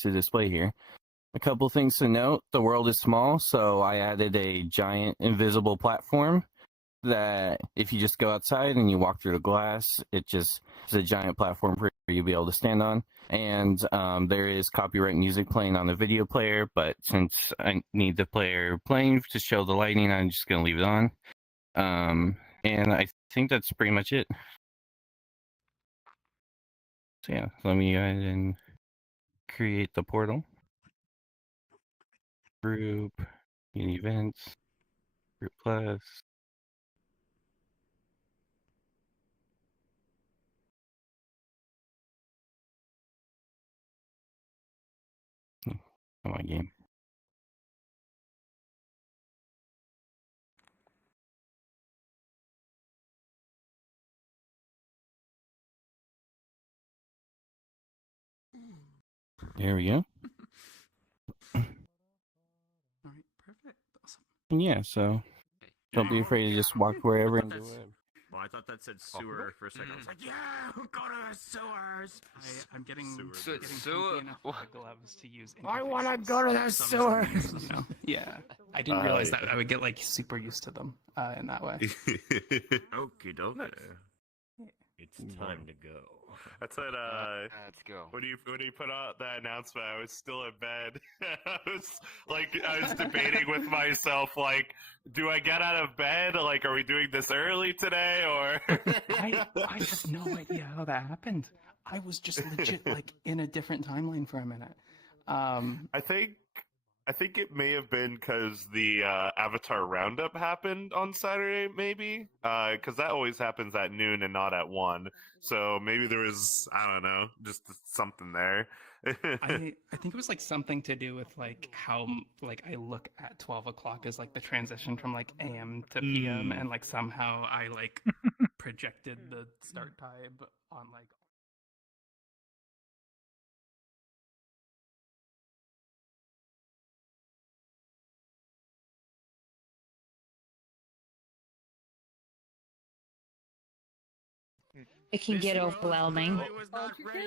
things to display here. A couple things to note: the world is small, so I added a giant invisible platform that if you just go outside and you walk through the glass, it's a giant platform for you to be able to stand on. And there is copyright music playing on the video player, but since I need the player playing to show the lighting, I'm just going to leave it on. And I think that's pretty much it. So yeah, let me go ahead and create the portal. Group, events, group plus. Come on, game. There we go. All right, perfect. Awesome. And yeah, so don't be afraid to just walk wherever and do it. Well, I thought that said sewer for a second. I was like, yeah, go to the sewers. I'm getting sewer. gloves to use. I want to go to the sewers. You know? Yeah, I didn't realize that I would get like super used to them in that way. Okie dokie. It's time to go. That's it. Let's go. When you put out that announcement, I was still in bed. I was debating with myself, like, do I get out of bed? Like, are we doing this early today, or? I have no idea how that happened. I was just legit like in a different timeline for a minute. I think it may have been because the Avatar Roundup happened on Saturday, maybe. Because that always happens at noon and not at 1. So maybe there was, I don't know, just something there. I think it was like something to do with like how like I look at 12 o'clock as like the transition from like AM to PM, and like somehow I like projected the start time on like. It can get overwhelming.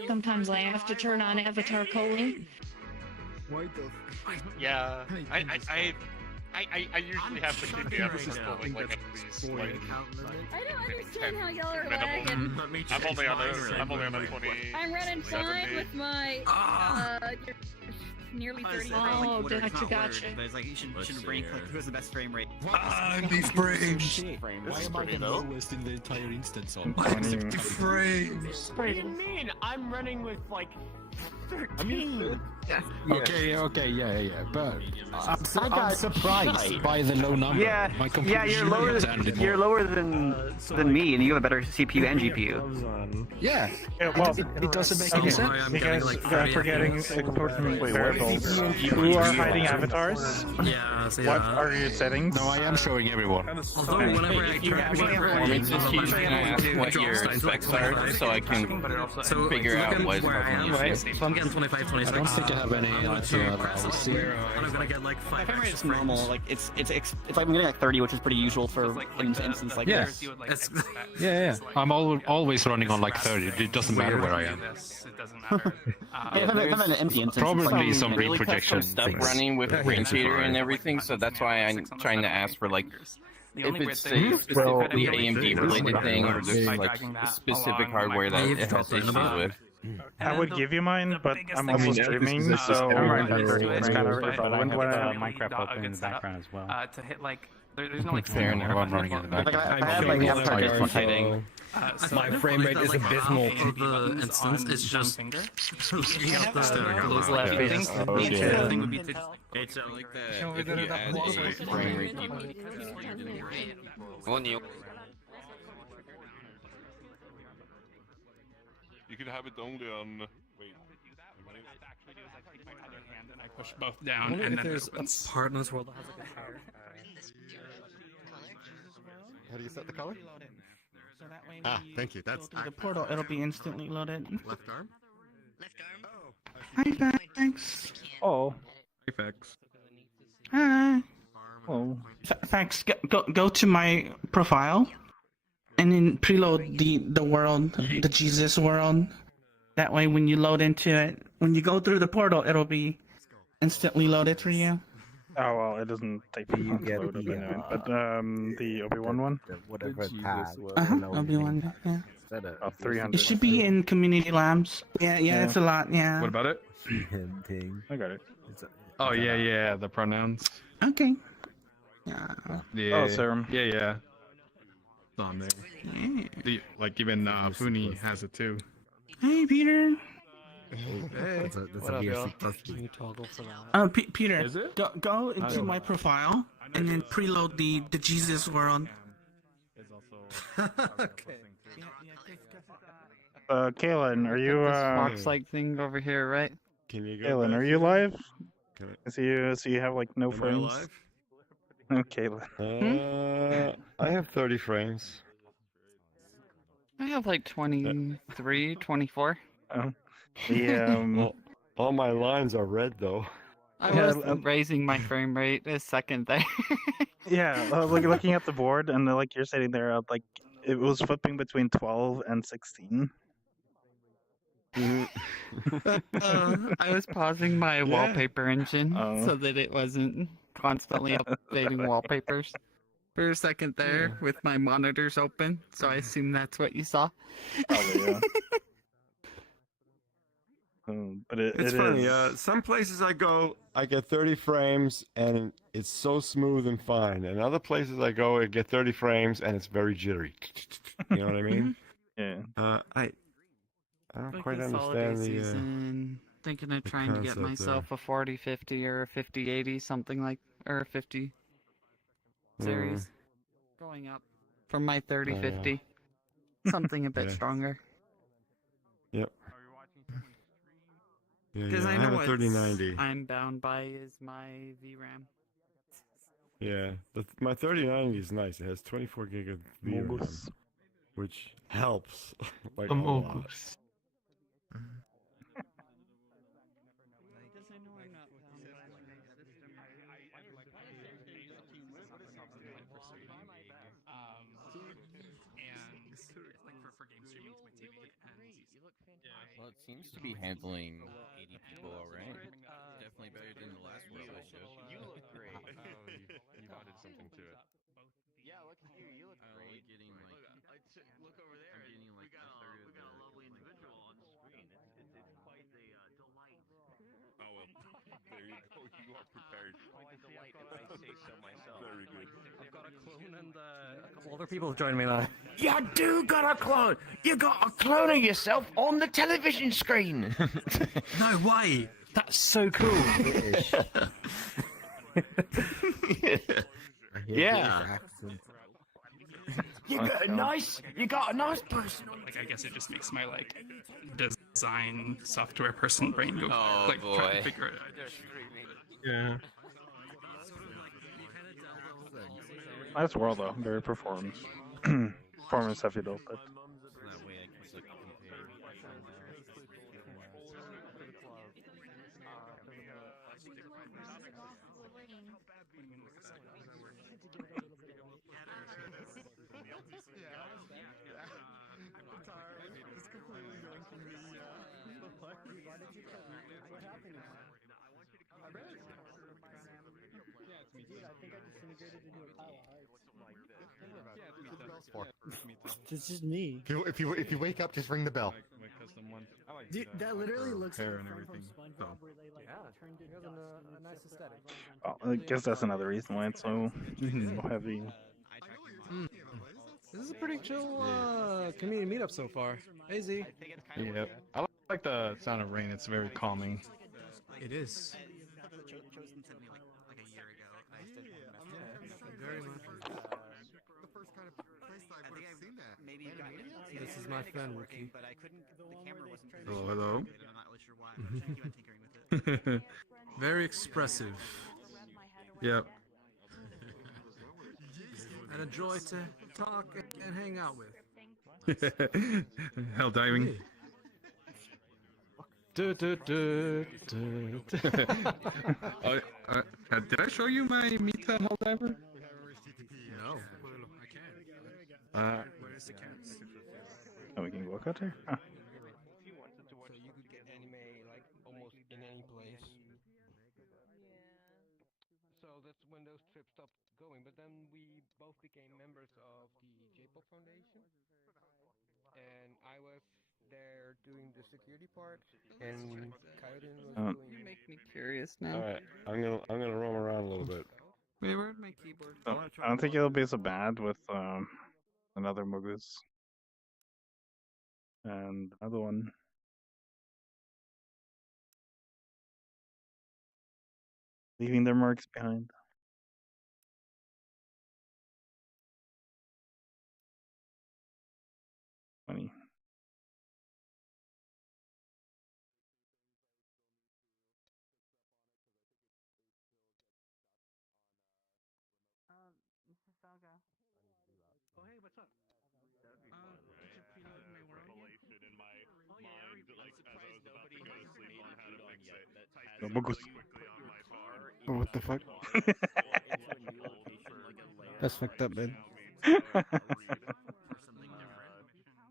Sometimes I have to turn on avatar calling. Yeah, I usually have to keep the episodes going like at least like. I don't understand how y'all are lagging. I'm only on a 20. I'm running fine with my nearly 30 Oh, gotcha. But it's like you should rank like who has the best frame rate. These frames. Why am I the lowest in the entire instance on 20 frames? What do you mean? I'm running with like 13. Okay, yeah. But I'm surprised by the low number. Yeah, you're lower than me, and you have a better CPU and GPU. Yeah, well, it doesn't make any sense. Because they're forgetting important variables. Who are hiding avatars? Yeah, so What are your settings? No, I am showing everyone. Although whenever I try Performance issues, can I ask what your specs are so I can figure out what is so I'm getting 25, 26. I don't think I have any idea. I'm gonna get like 5. My frame rate is normal. Like it's like I'm getting like 30, which is pretty usual for an instance like this. Yeah. I'm always running on like 30. It doesn't matter where I am. It doesn't matter. If I'm in an empty instance, Probably some really reprojection stuff things. running with range shader and everything, so that's why I'm trying to ask for like if it's a specifically AMD related thing or there's like specific hardware that it has issues with. I would give you mine, but I'm also streaming, so it's kind of irrelevant when Minecraft open in the background as well. To hit like there's no like Fair enough. I'm running in the back. I have like avatar different hiding. My frame rate is abysmal. The instance is just finger. Those left things. Thing would be It's like that if you add a frame rate You could have it only on. Wait. I push both down, and then there's a part in this world that has like a hair. How do you set the color? So that way Thank you. That's the portal, it'll be instantly loaded. Left arm? Hi, thanks. Oh. Fax. Oh. Thanks. Go to my profile, and then preload the world, the Jesus world. That way, when you load into it, when you go through the portal, it'll be instantly loaded for you. Oh well, it doesn't take too long to load up anyway. But the Obi-Wan one, whatever tag. Obi-Wan, yeah. about 300. It should be in community labs. Yeah, it's a lot, yeah. What about it? I got it. Oh yeah, the pronouns. Okay. Yeah. Oh, serum. Yeah. It's on there. Yeah. Like even Funi has it too. Hey, Peter. That's a VRC plus. Can you toggle for that? Peter, Is it? go into my profile and then preload the Jesus world. Okay. Kaylin, are you Fox-like thing over here, right? Can you go? Kaylin, are you live? So you have like no Am I frames? alive? Oh, Kaylin. I have 30 frames. I have like 23, 24. Oh. The All my lines are red though. I was raising my frame rate a second there. yeah, looking at the board and like you're sitting there, like it was flipping between 12 and 16. I was pausing my wallpaper engine so that it wasn't constantly updating wallpapers for a second there with my monitors open. So I assume that's what you saw. Probably, yeah. But It's funny. Some places I go, I get 30 frames and it's so smooth and fine. And other places I go, I get 30 frames and it's very jittery. You know what I mean? Yeah. I don't quite understand the. Season, thinking of trying to get myself a 4050 or a 5080, something like, or a 50 series. Going up from my 3050. Something a bit stronger. Yep. Because I have know a 3090. I'm bound by is my VRAM. Yeah, my 3090 is nice. It has 24 gig of VRAM, which helps like a lot. Well, it seems to be handling 80 people all right. Definitely better than the last world I showed. You look great. You added something to it. Yeah, look at you. You look great. Getting like, Look over there. I'm getting like we got a lovely individual on screen. It's quite the delight. Oh well, there you go. You are prepared. Quite a delight, if I say so myself. Very good. I've got a clone and a couple other people have joined me now. You do got a clone. You got a clone of yourself on the television screen. No way! That's so cool. Yeah. You got a nice person. Like, I guess it just makes my like design software person brain go trying to figure it out. Yeah. Nice world though, very performance heavy though, but that way I can look compare. This is me. If you wake up, just ring the bell. Dude, that literally looks like and everything. So. a nice aesthetic. oh, I guess that's another reason why it's so heavy. This is a pretty chill community meetup so far. Hey Z. Yeah. I like the sound of rain. It's very calming. It is. Very much. This is my friend Ricky. Hello. Very expressive. Yep. And a joy to talk and hang out with. Hell diving. Did I show you my Meetup hell diver? No, I can't. Oh, we can walk out here? Huh. that's when those trips stopped going. But then we both became members of the J-Pop Foundation, and I was there doing the security part, and Kaiden was doing. You make me curious now. All right, I'm gonna roam around a little bit. Wait, where'd my keyboard? I don't think it'll be so bad with another Mugus and another one. Leaving their marks behind. Funny. Mississauga. Oh, hey, what's up? Revelation in my mind, like as I was about to go to sleep on how to fix it. Typed No, it Mugus. really quickly on my phone. Oh, what the fuck? That's fucked up, man.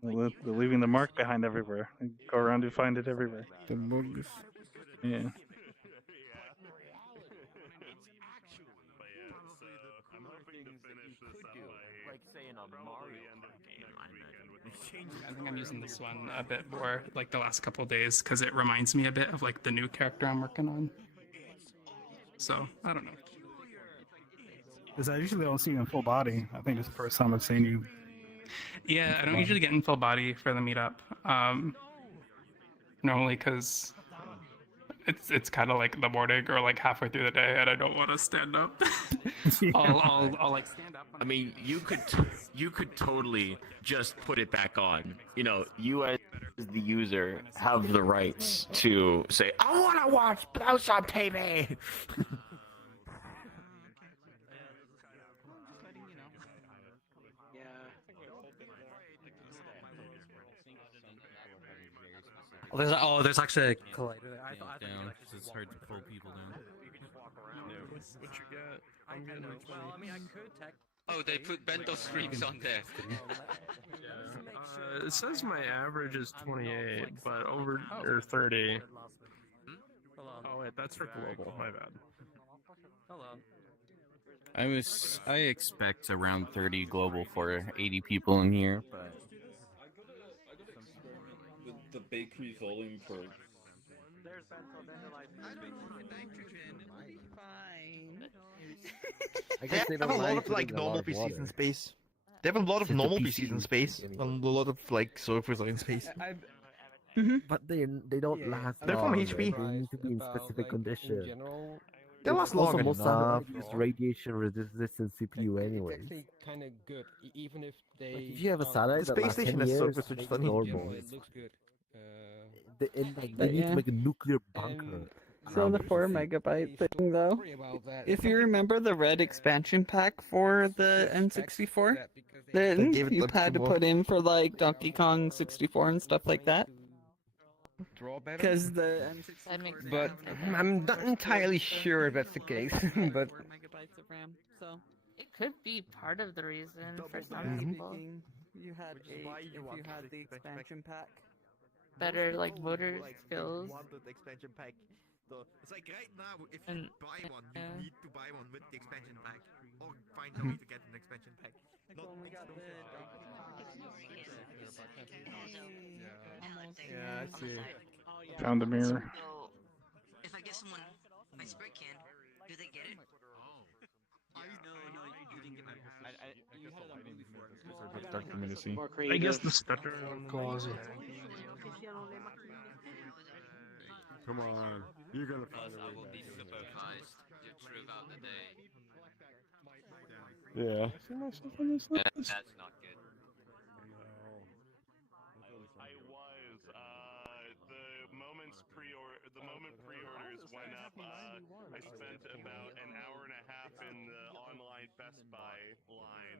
They're leaving the mark behind everywhere. They go around and find it everywhere. The Mugus. Yeah. But yeah, so I'm hoping to finish this up by Like saying a probably Mario the end of next weekend with I think I'm using this one a bit more like the last couple days because it reminds me a bit of like the new character I'm working on. So I don't know. Because I usually don't see you in full body. I think it's the first time I've seen you. Yeah, I don't usually get in full body for the meetup. Normally because it's kind of like the morning or like halfway through the day, and I don't want to stand up. I'll like stand up. I mean, you could totally just put it back on. You know, you as the user have the rights to say, I want to watch Blouse on TV. There's actually a collider there. I thought down because it's hard to pull people down. What you got? I'm getting Well, I mean, I could tech. Oh, they put bento streams on there. It says my average is 28, but over or 30. Oh wait, that's for global. My bad. Hello. I expect around 30 global for 80 people in here, but the bakery volume for There's bento dandelion. I don't need nitrogen. It'll be fine. I guess they have a lot of like normal PCs in space. They have a lot of normal PCs in space, and a lot of like servers are in space. But they don't last. They're from long. HP. They need to be in specific conditions. They last Also, long most enough. use radiation resistant CPU anyways. It's actually kind of good, even if they. Like if you have a satellite The that space lasts 10 station has years, servers, which is it's funny. normal. It looks good. They need to make a nuclear bunker. So the 4 megabyte thing though, if you remember the red expansion pack for the N64, then you had to put in for like Donkey Kong 64 and stuff like that. Because the N64. But I'm not entirely sure if that's the case. But 4 megabytes of RAM, so. It could be part of the reason for some people. You had if you had the expansion pack. Better like motor skills. The expansion pack. It's like right now, if And- you buy one, you need to buy one with the expansion pack, or find a way to get an expansion pack. yeah, I see. Found the mirror. If I get someone my spray can, do they get it? I guess the stutter cause it. Come on, you're gonna find I a will way be back. supervised throughout the day. Yeah. That's not good. I was. The moment pre-orders went up, I spent about an hour and a half in the online Best Buy line.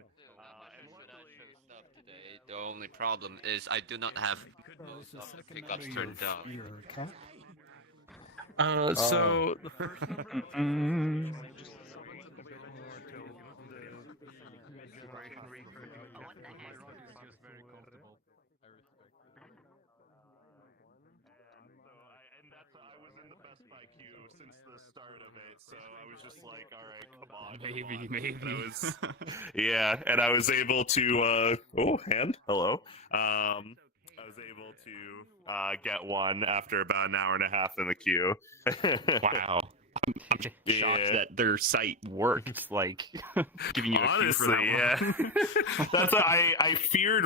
And luckily, Stuff today. The only problem is I do not have most of the pickups turned off. So the first one. I was in the Best Buy queue since the start of it, so I was just like, all right, come on. Maybe. And I was, yeah, and I was able to. Oh, hand. Hello. I was able to get one after about an hour and a half in the queue. Wow. I'm shocked that their site worked, like giving you a queue for Honestly, that yeah. long. That's I feared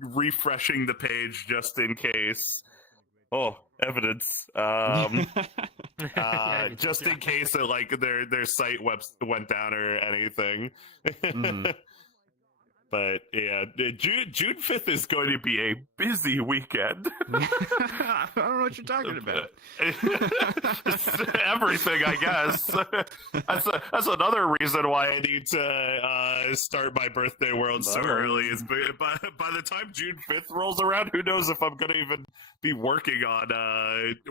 refreshing the page just in case. Oh, evidence. Just in case that like their site went down or anything. But yeah, June 5th is going to be a busy weekend. I don't know what you're talking about. Everything, I guess. That's another reason why I need to start my birthday world so early. Is by the time June 5th rolls around, who knows if I'm gonna even be working on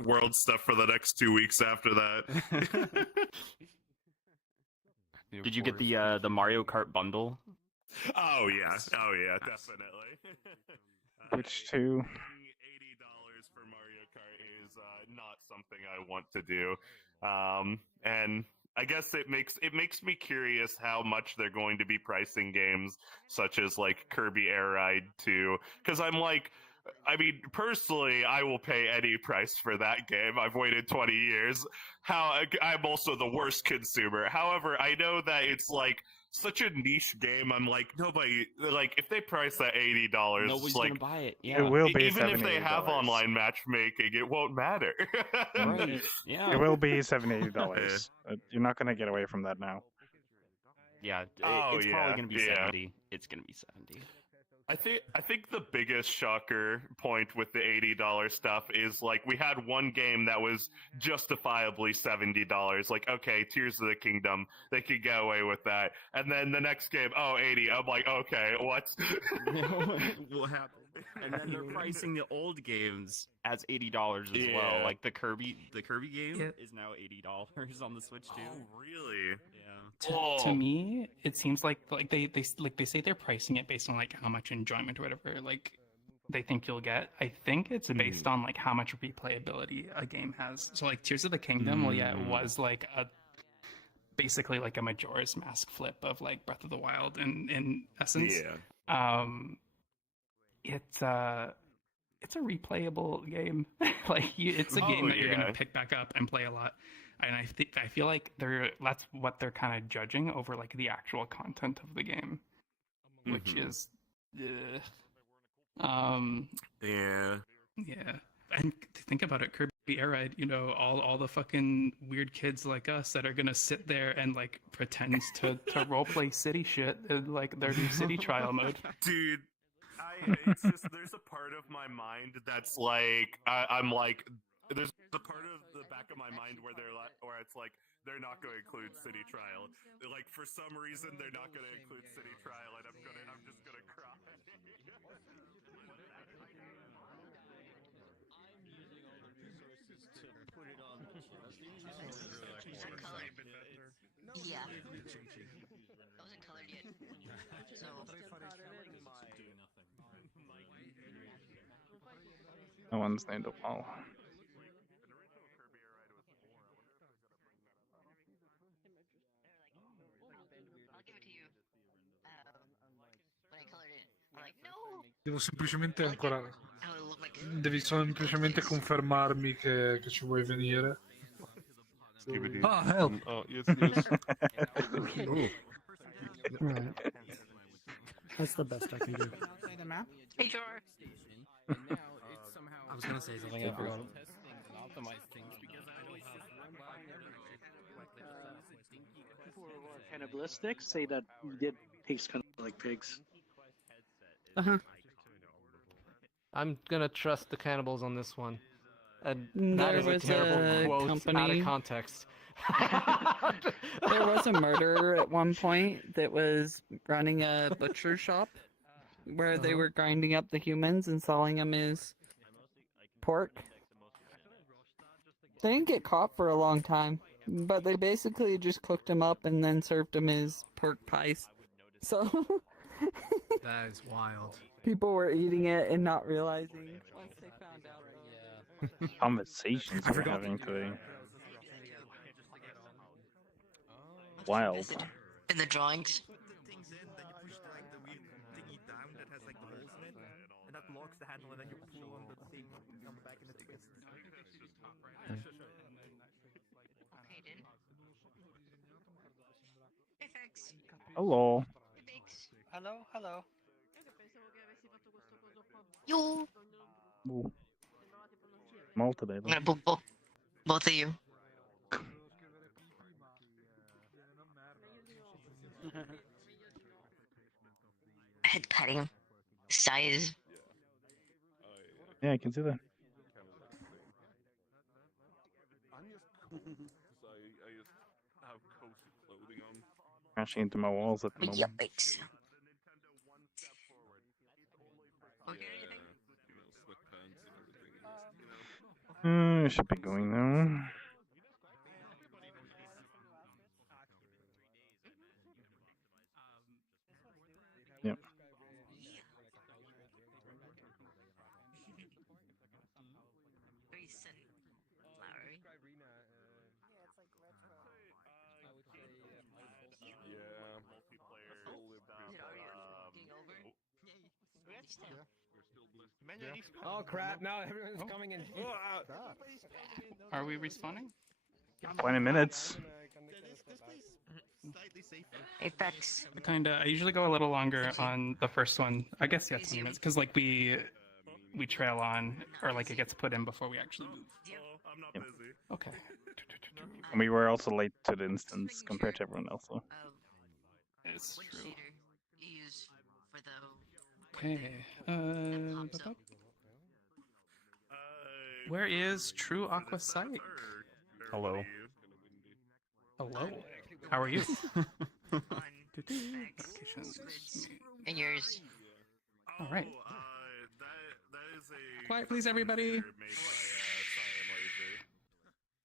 world stuff for the next 2 weeks after that. Did you get the Mario Kart bundle? Oh yeah, definitely. Which two? $80 for Mario Kart is not something I want to do, and I guess it makes me curious how much they're going to be pricing games such as like Kirby Air Ride 2, because I'm like, I mean, personally, I will pay any price for that game. I've waited 20 years. I'm also the worst consumer. However, I know that it's like such a niche game. I'm like, nobody, like, if they price that $80, Nobody's like, gonna buy it. Yeah. It will be even if they $70. have online matchmaking, it won't matter. Right. Yeah. It will be $70. You're not gonna get away from that now. Yeah. Oh, It's probably gonna be 70. It's gonna be 70. I think the biggest shocker point with the $80 stuff is like we had one game that was justifiably $70. Like, okay, Tears of the Kingdom, they could get away with that. And then the next game, oh, 80. I'm like, okay, what? What happened? And then they're pricing the old games as $80 as well. Yeah. Like the Kirby game is now $80 on the Switch too. Oh, really? Yeah. To me, it seems like they say they're pricing it based on like how much enjoyment or whatever like they think you'll get. I think it's based on like how much replayability a game has. So like Tears of the Kingdom, well, yeah, it was like basically like a Majora's Mask flip of like Breath of the Wild in essence. Yeah. It's a replayable game. It's a game that you're gonna pick back up and play a lot. And I feel like that's what they're kind of judging over like the actual content of the game, which is, yeah. And think about it, Kirby Air Ride. You know, all the fucking weird kids like us that are gonna sit there and like pretend to roleplay city shit in like their new city trial mode. Dude, it's just there's a part of my mind that's like I'm like. There's a part of the back of my mind where it's like they're not going to include city trial. Like for some reason they're not going to include city trial, and I'm just gonna cry. Yeah. I wasn't colored yet. So. No one's named a wall. Devo semplicemente ancora. Devi semplicemente confermarmi che ci vuoi venire. Ah, help! Oh, yes. Right. That's the best I can do. Hey, Jar. I was gonna say something. I forgot. People who are cannibalistic say that we did taste kind of like pigs. I'm gonna trust the cannibals on this one. And There that is was a terrible a quote out company- of context. There was a murderer at one point that was running a butcher shop where they were grinding up the humans and selling them as pork. They didn't get caught for a long time, but they basically just cooked them up and then served them as pork pies. So That is wild. people were eating it and not realizing once they found out. Conversations we're having today. Wild. In the drawings. Put the things in, then you push like the weird thingy down that has like the holes in it, and that locks the handle, and then you pull on the thing on the back and it twists. Okay, then. Hey, Fax. Hello. Hello, hello. Yo. Ooh. Small today, though. Both of you. Head patting. Size. Yeah, I can see that. I'm just cool because I just have cozy clothing on. Crashing into my walls at the moment. Yikes. Sweatpants and everything. I should be going now. Yep. Very sunflowery. Yeah, multiplayer stuff. Oh crap! Now everyone's coming in. Are we respawning? 20 minutes. Hey, Fax. I usually go a little longer on the first one. I guess, yeah, 20 minutes, because like we trail on, or like it gets put in before we actually move. I'm not Yep. busy. Okay. And we were also late to the instance compared to everyone else, though. It's Which true. shader you use for the Okay. pops up? Where is True Aqua Psych? Hello. Hello. How are you? And yours. All right. That is a Quiet, please, everybody. made by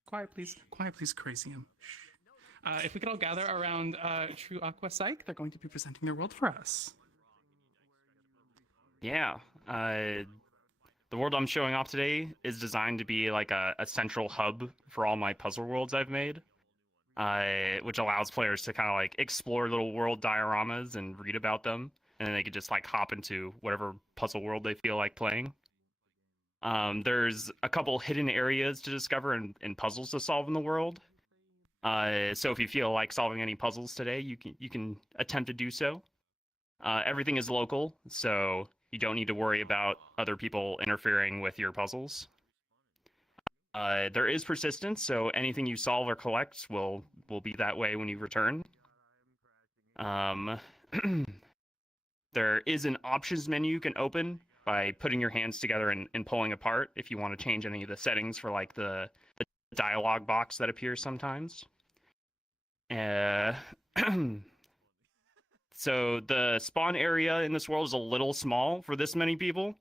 Quiet, please. Quiet, please, Crazium. If we could all gather around True Aqua Psych, they're going to be presenting their world for us. Yeah. The world I'm showing off today is designed to be like a central hub for all my puzzle worlds I've made, which allows players to kind of like explore little world dioramas and read about them, and then they could just like hop into whatever puzzle world they feel like playing. There's a couple hidden areas to discover and puzzles to solve in the world. So if you feel like solving any puzzles today, you can attempt to do so. Everything is local, so you don't need to worry about other people interfering with your puzzles. There is persistence, so anything you solve or collect will be that way when you return. There is an options menu you can open by putting your hands together and pulling apart if you want to change any of the settings for like the dialogue box that appears sometimes. So the spawn area in this world is a little small for this many people.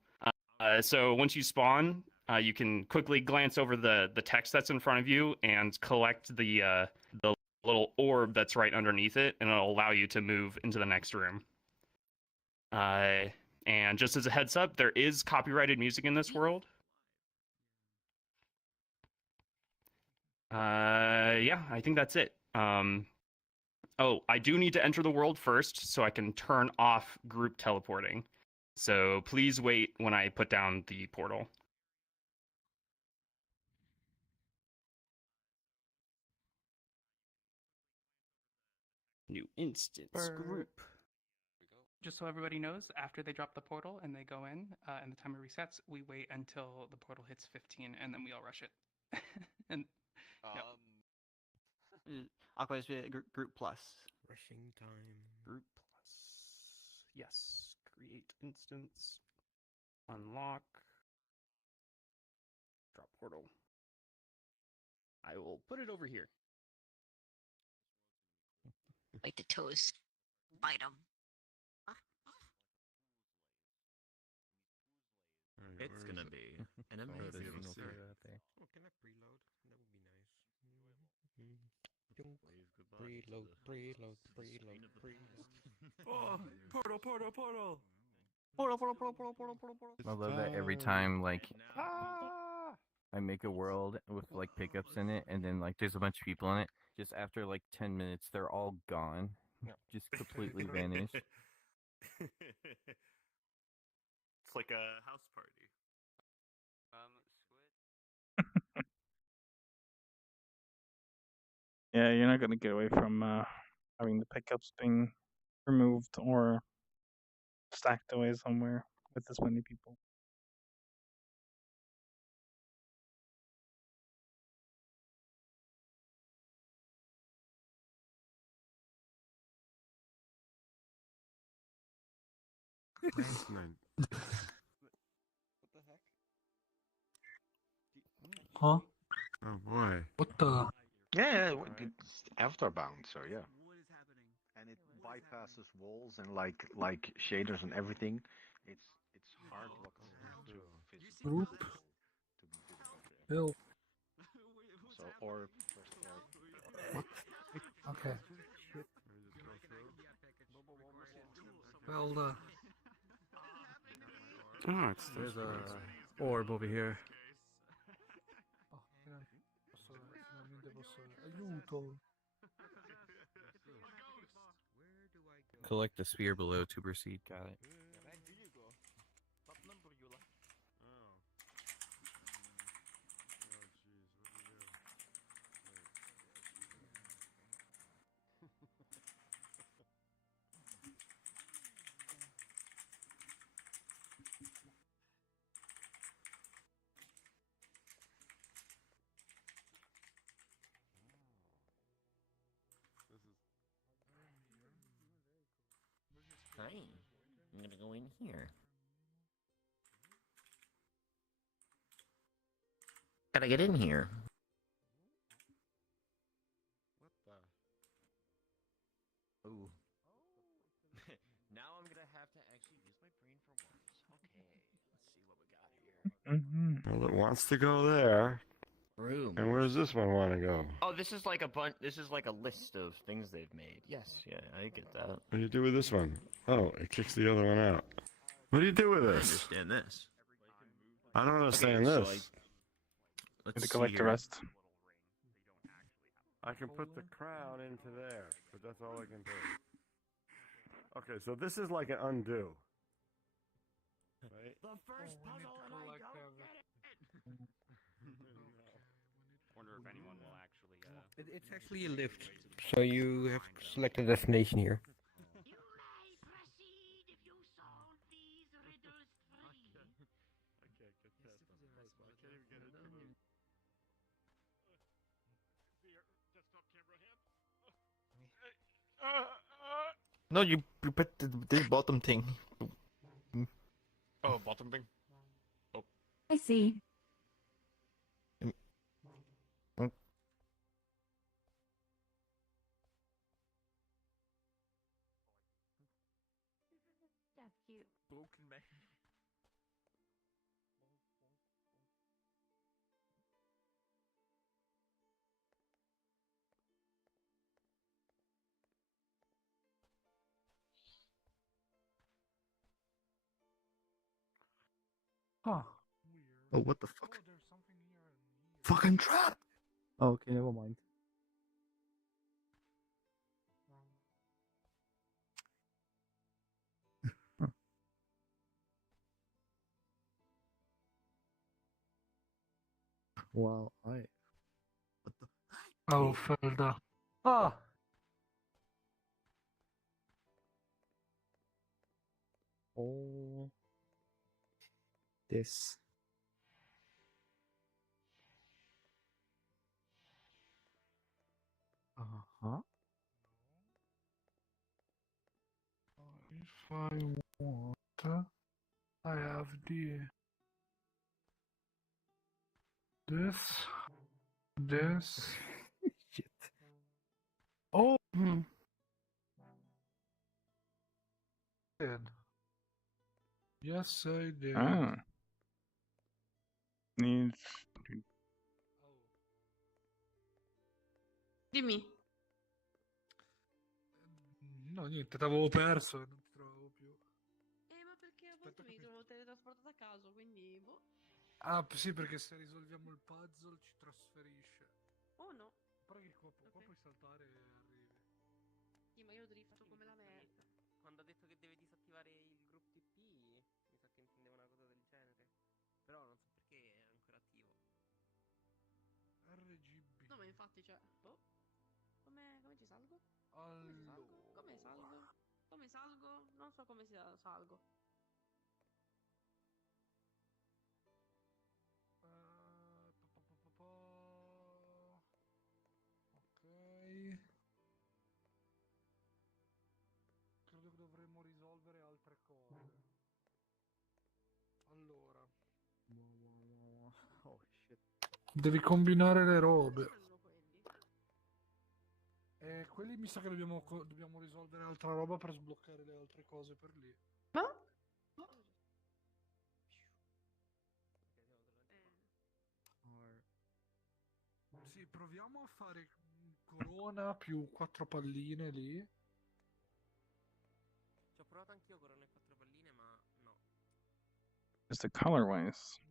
So once you spawn, you can quickly glance over the text that's in front of you and collect the little orb that's right underneath it, and it'll allow you to move into the next room. And just as a heads up, there is copyrighted music in this world. Yeah, I think that's it. Oh, I do need to enter the world first so I can turn off group teleporting. So please wait when I put down the portal. New instance group. Just so everybody knows, after they drop the portal and they go in, and the timer resets, we wait until the portal hits 15, and then we all rush it. And Aqua group plus. Rushing time. Group plus. Yes. Create instance. Unlock. Drop portal. I will put it over here. Like the toes. Bite them. It's gonna be an amazing Oh, scene. can I preload? That would be nice. Preload. Oh, portal. I love that every time, like, I make a world with, like, pickups in it, and then, like, there's a bunch of people in it. just after like 10 minutes, they're all gone. Just completely vanished. It's like a house party. Yeah, you're not gonna get away from having the pickups being removed or stacked away somewhere with this many people. Placement. Huh? Oh boy. What the? Yeah, it's avatar bound, so yeah. And it bypasses walls and like shaders and everything. It's hard locked to physical Oop. to be visible. Bill. So or first floor. What? Okay. Well, Oh, it's There's a orb over here. finalmente posso. Aiuto. Collect the sphere below to proceed. Got it. Hi. I'm gonna go in here. Gotta get in here. What the? Ooh. Now I'm gonna have to actually use my brain for once. Okay, let's see what we got here. Well, it wants to go there. Room. And where does this one want to go? Oh, this is like a This is like a list of things they've made. Yes, yeah, I get that. What do you do with this one? Oh, it kicks the other one out. What do you do with I this? understand this. I don't understand Okay, so this. Let's To collect the rest. I can put the crown into there, but that's all I can do. Okay, so this is like an undo. Right? The first puzzle and I don't get it. Wonder if anyone will actually. It's actually a lift, so you have to select a destination here. No, you put this bottom thing. Oh, bottom thing. Oh. I see. That's cute. Broken man. Huh. Oh, what the fuck? Fucking trap! Oh, okay, never mind. Wow, I. What the? Oh, Felda. Ah! Oh. This. Uh-huh. If I want, I have this. Shit. Oh. Did. Yes, I did. Ah. Needs. Dimmi. No, niente, t'avevo perso e non ti trovavo più. Ma perché a volte mi sono teletrasportata a caso, quindi boh. Ah, sì, perché se risolviamo il puzzle ci trasferisce. Oh no. Però che qua puoi saltare e arrivi. Sì, ma io drifto come la merda. Quando ha detto che deve disattivare il group TP, mi sa che intendeva una cosa del genere. Però non so perché è ancora attivo. RGB. No, ma infatti, cioè... Oh. Come ci salgo? Allora. Come salgo? Come salgo? Non so come salgo. Ok. Credo che dovremmo risolvere altre cose. Allora. Oh shit. Devi combinare le robe. E quelli mi sa che dobbiamo risolvere altra roba per sbloccare le altre cose per lì. Sì, proviamo a fare corona più 4 palline lì. Ci ho provato anch'io corona e 4 palline, ma no. Just the colorways.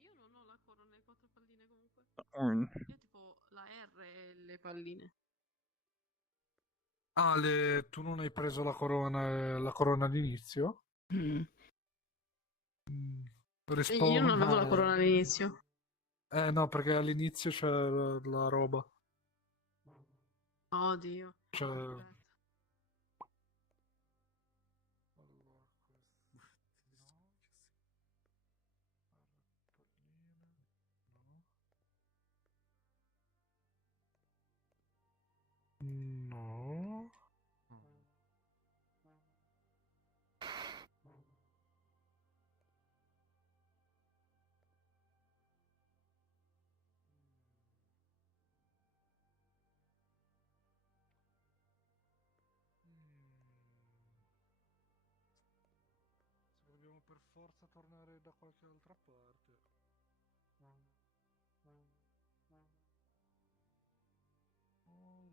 Io non ho la corona e 4 palline comunque. Orn. Io tipo la R e le palline. Ah, tu non hai preso la corona d'inizio? Io non avevo la corona all'inizio. No, perché all'inizio c'è la roba. Oddio. Cioè... No. Dobbiamo per forza tornare da qualche altra parte. Oh,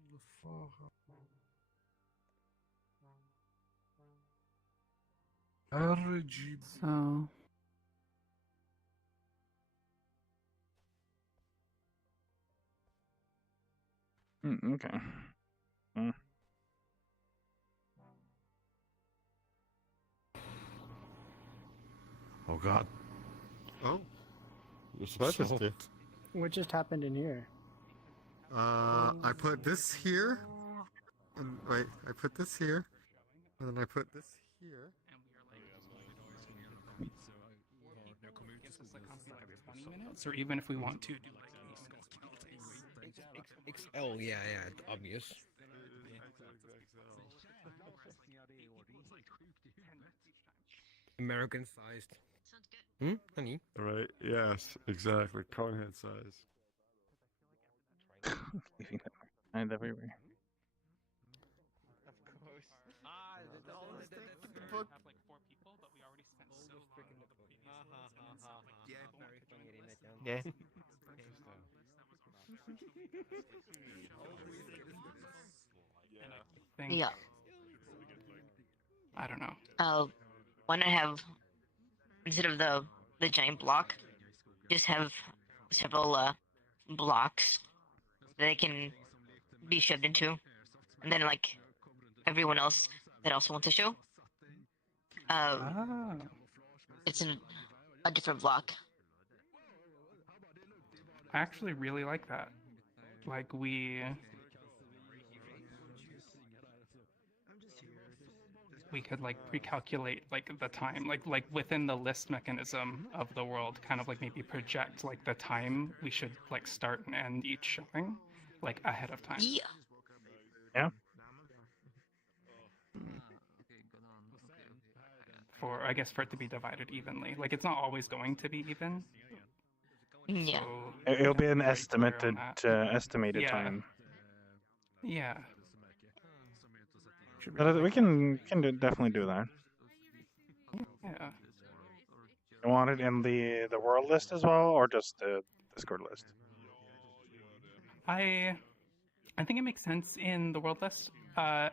the fuck. RGB. So. Okay. Oh God. Oh. You're supposed to. What just happened in here? I put this here. And wait, I put this here. And then I put this here. Gives us a copy like 20 minutes, or even if we want to do like Oh yeah, obvious. American sized. Honey? Right, yes, exactly. Conehead size. And everywhere. Of course. the book. Have like 4 people, but we already spent so long on the previous list, and it's like Yeah, people want to join the list. Yeah. And I think, Yeah. I don't know. When I have instead of the giant block, just have several blocks that they can be shoved into, and then like everyone else that also wants to show, it's in a different block. I actually really like that. Like we could like pre-calculate like the time, like within the list mechanism of the world, kind of like maybe project like the time we should like start and end each showing, like ahead of time. Yeah. Yeah. For I guess for it to be divided evenly. Like it's not always going to be even. Yeah. So It'll be an clear estimated on that. estimated Yeah. time. Yeah. But we can definitely do that. Yeah. You want it in the world list as well, or just the Discord list? I think it makes sense in the world list. And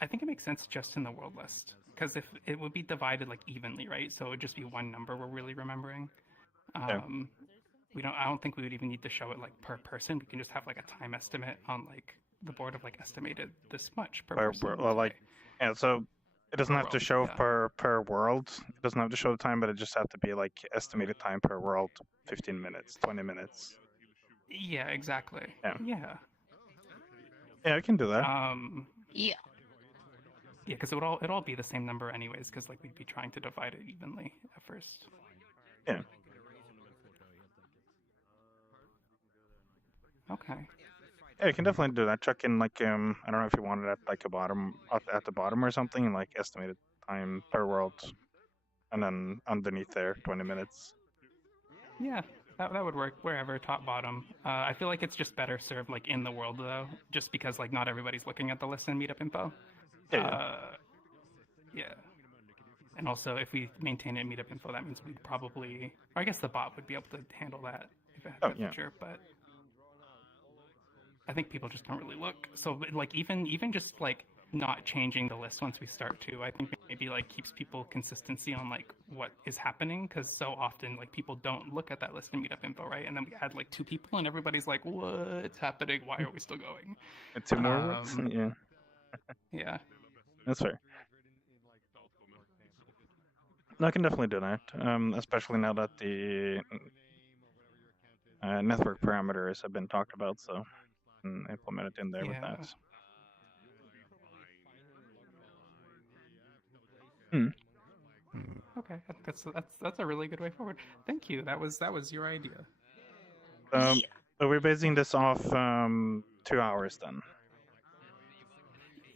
I think it makes sense just in the world list. because if it would be divided like evenly, right? So it would just be one number we're really remembering. Yeah. I don't think we would even need to show it like per person. We can just have like a time estimate on like the board of like estimated this much per person. Well, like, yeah, so it doesn't Per have to world, show yeah. per world. It doesn't have to show the time, but it just have to be like estimated time per world, 15 minutes, 20 minutes. Yeah, exactly. Yeah. Yeah. Yeah, I can do that. Yeah. Yeah, because it'd all be the same number anyways, because like we'd be trying to divide it evenly at first. Yeah. Okay. Yeah, you can definitely do that. Chuck in like I don't know if you wanted at like a bottom at the bottom or something, like estimated time per world, and then underneath there 20 minutes. Yeah, that would work wherever, top, bottom. I feel like it's just better served like in the world though, just because like not everybody's looking at the list in Meetup info. Yeah. Yeah. And also, if we maintain it in Meetup info, that means we'd probably, or I guess the bot would be able to handle that if it had that feature. But I think people just don't really look. So like even just like not changing the list once we start to, I think maybe like keeps people consistency on like what is happening, because so often like people don't look at that list in Meetup info, right? And then we add like 2 people and everybody's like, what's happening? Why are we still going? 2 more words? Yeah. Yeah. That's fair. No, I can definitely do that, especially now that the network parameters have been talked about, so implement it in there with that. Okay, that's a really good way forward. Thank you. That was your idea. So we're basing this off 2 hours then.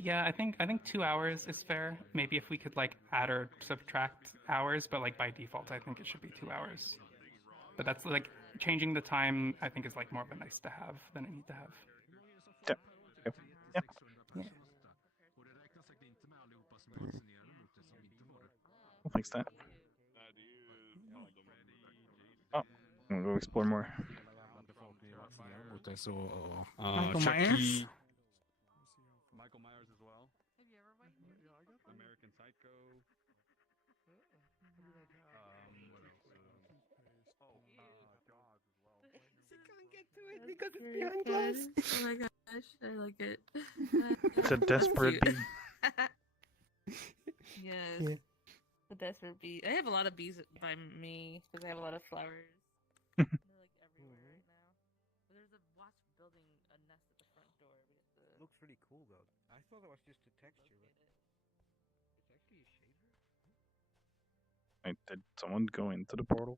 Yeah, I think 2 hours is fair. Maybe if we could like add or subtract hours, but like by default, I think it should be 2 hours. But that's like changing the time. I think is like more of a nice to have than a need to have. Yeah. Yeah. Yeah. We'll fix that. Oh, we'll go explore more. Michael Myers? Michael Myers as well. American Psycho. Because it's behind glass. Oh my gosh, I like it. It's a desperate bee. Yes. Yeah. The desperate bee. I have a lot of bees by me because I have a lot of flowers. They're like everywhere right now. But there's a wasp building a nest at the front door. We have to... Looks really cool though. I thought that was just a texture. It's actually a shader. Wait, did someone go into the portal?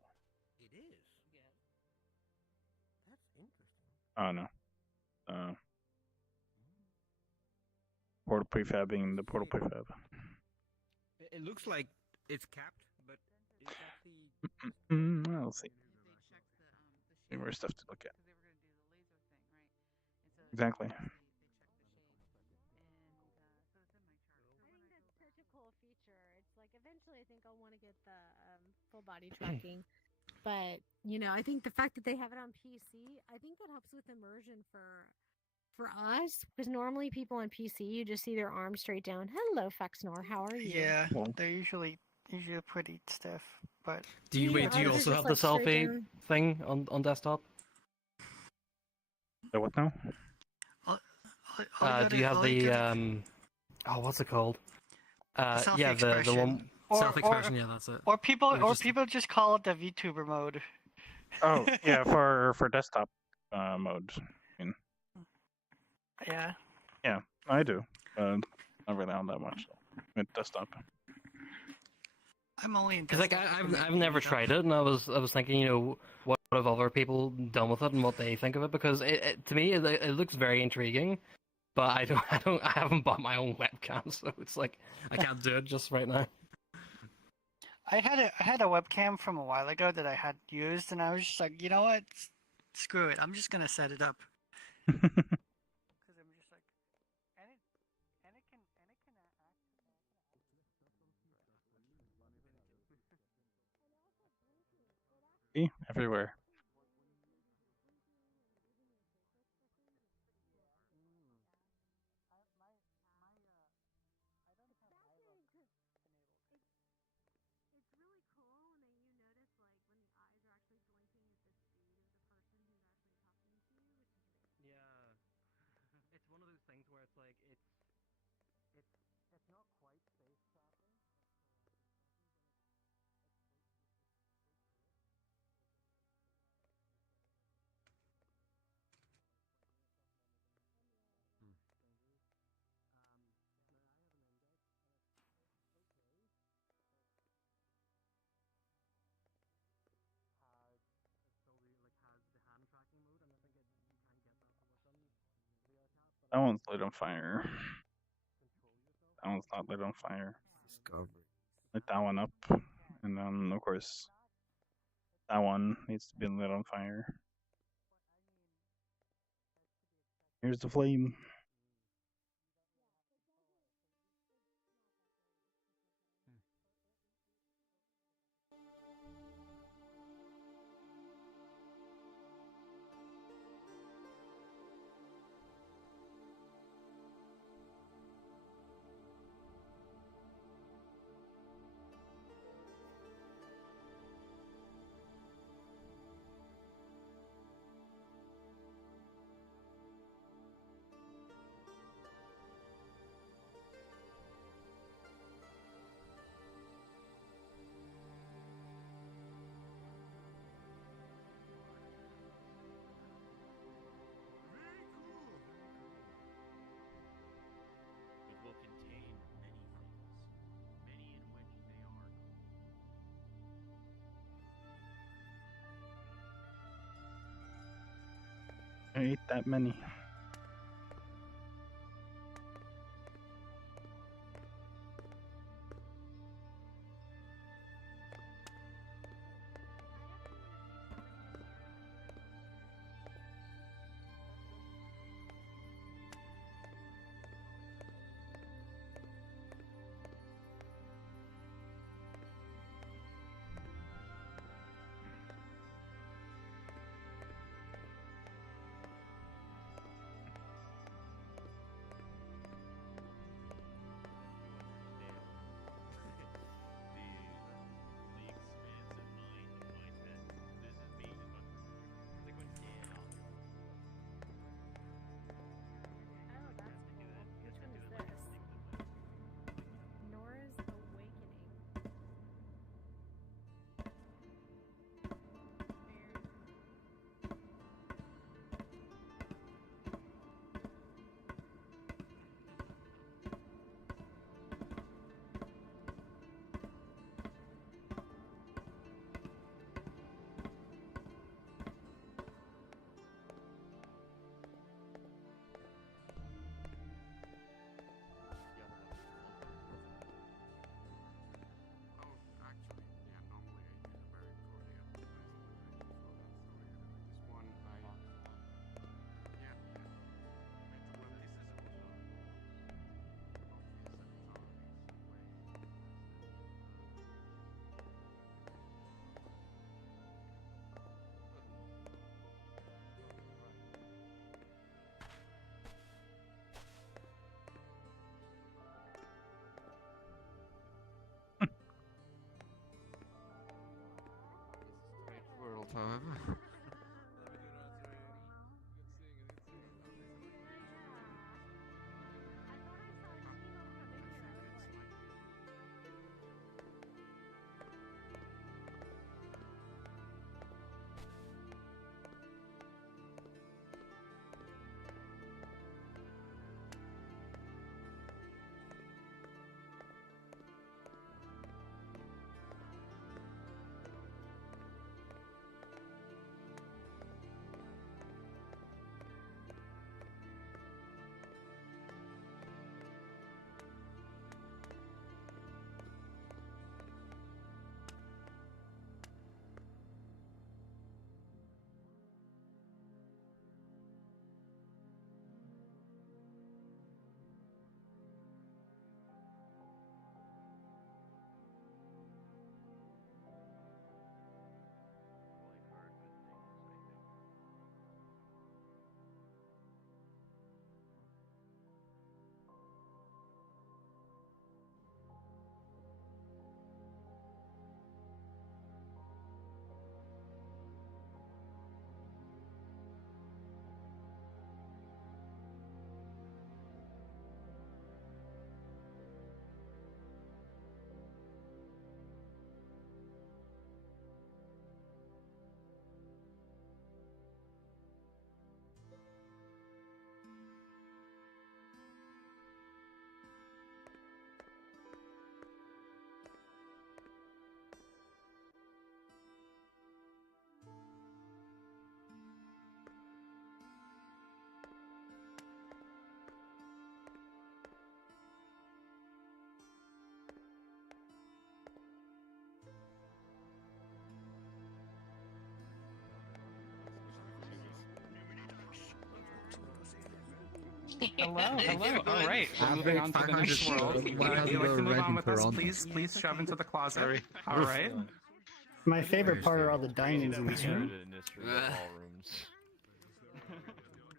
It is. Yeah. That's interesting. Oh no. Portal prefabbing the portal prefab. It looks like it's capped, but it's actually. We'll see. More stuff to look at. Exactly. I think that's such a cool feature. It's like eventually I think I'll want to get the full body tracking. But, you know, I think the fact that they have it on PC, I think that helps with immersion for us, because normally people on PC, you just see their arms straight down. Hello, PhaxeNor, how are you? Yeah, they're usually pretty stiff, but... Do you also have the selfie thing on desktop? The what now? Oh, do you have the what's it called? Yeah, the one self-expression. Yeah, that's it. Or people just call it the VTuber mode. Oh yeah, for desktop mode. Yeah. Yeah, I do. Not really on that much with desktop. I'm only in because like I've never tried it, and I was thinking, you know, what have other people done with it and what they think of it, because to me it looks very intriguing, but I haven't bought my own webcam, so it's like I can't do it just right now. I had a webcam from a while ago that I had used, and I was just like, you know what, screw it, I'm just gonna set it up. Everywhere. That one's lit on fire. That one's not lit on fire. Light that one up, and then of course that one needs to be lit on fire. Here's the flame. It will contain many things, many in which they are. I ate that many. Oh, that's cool. Which one is this? Nora's Awakening. World, however. Hello. All right, we're moving on to the next world. If you'd like to move on with us, please shove into the closet. All right. My favorite part are all the diamonds in this room.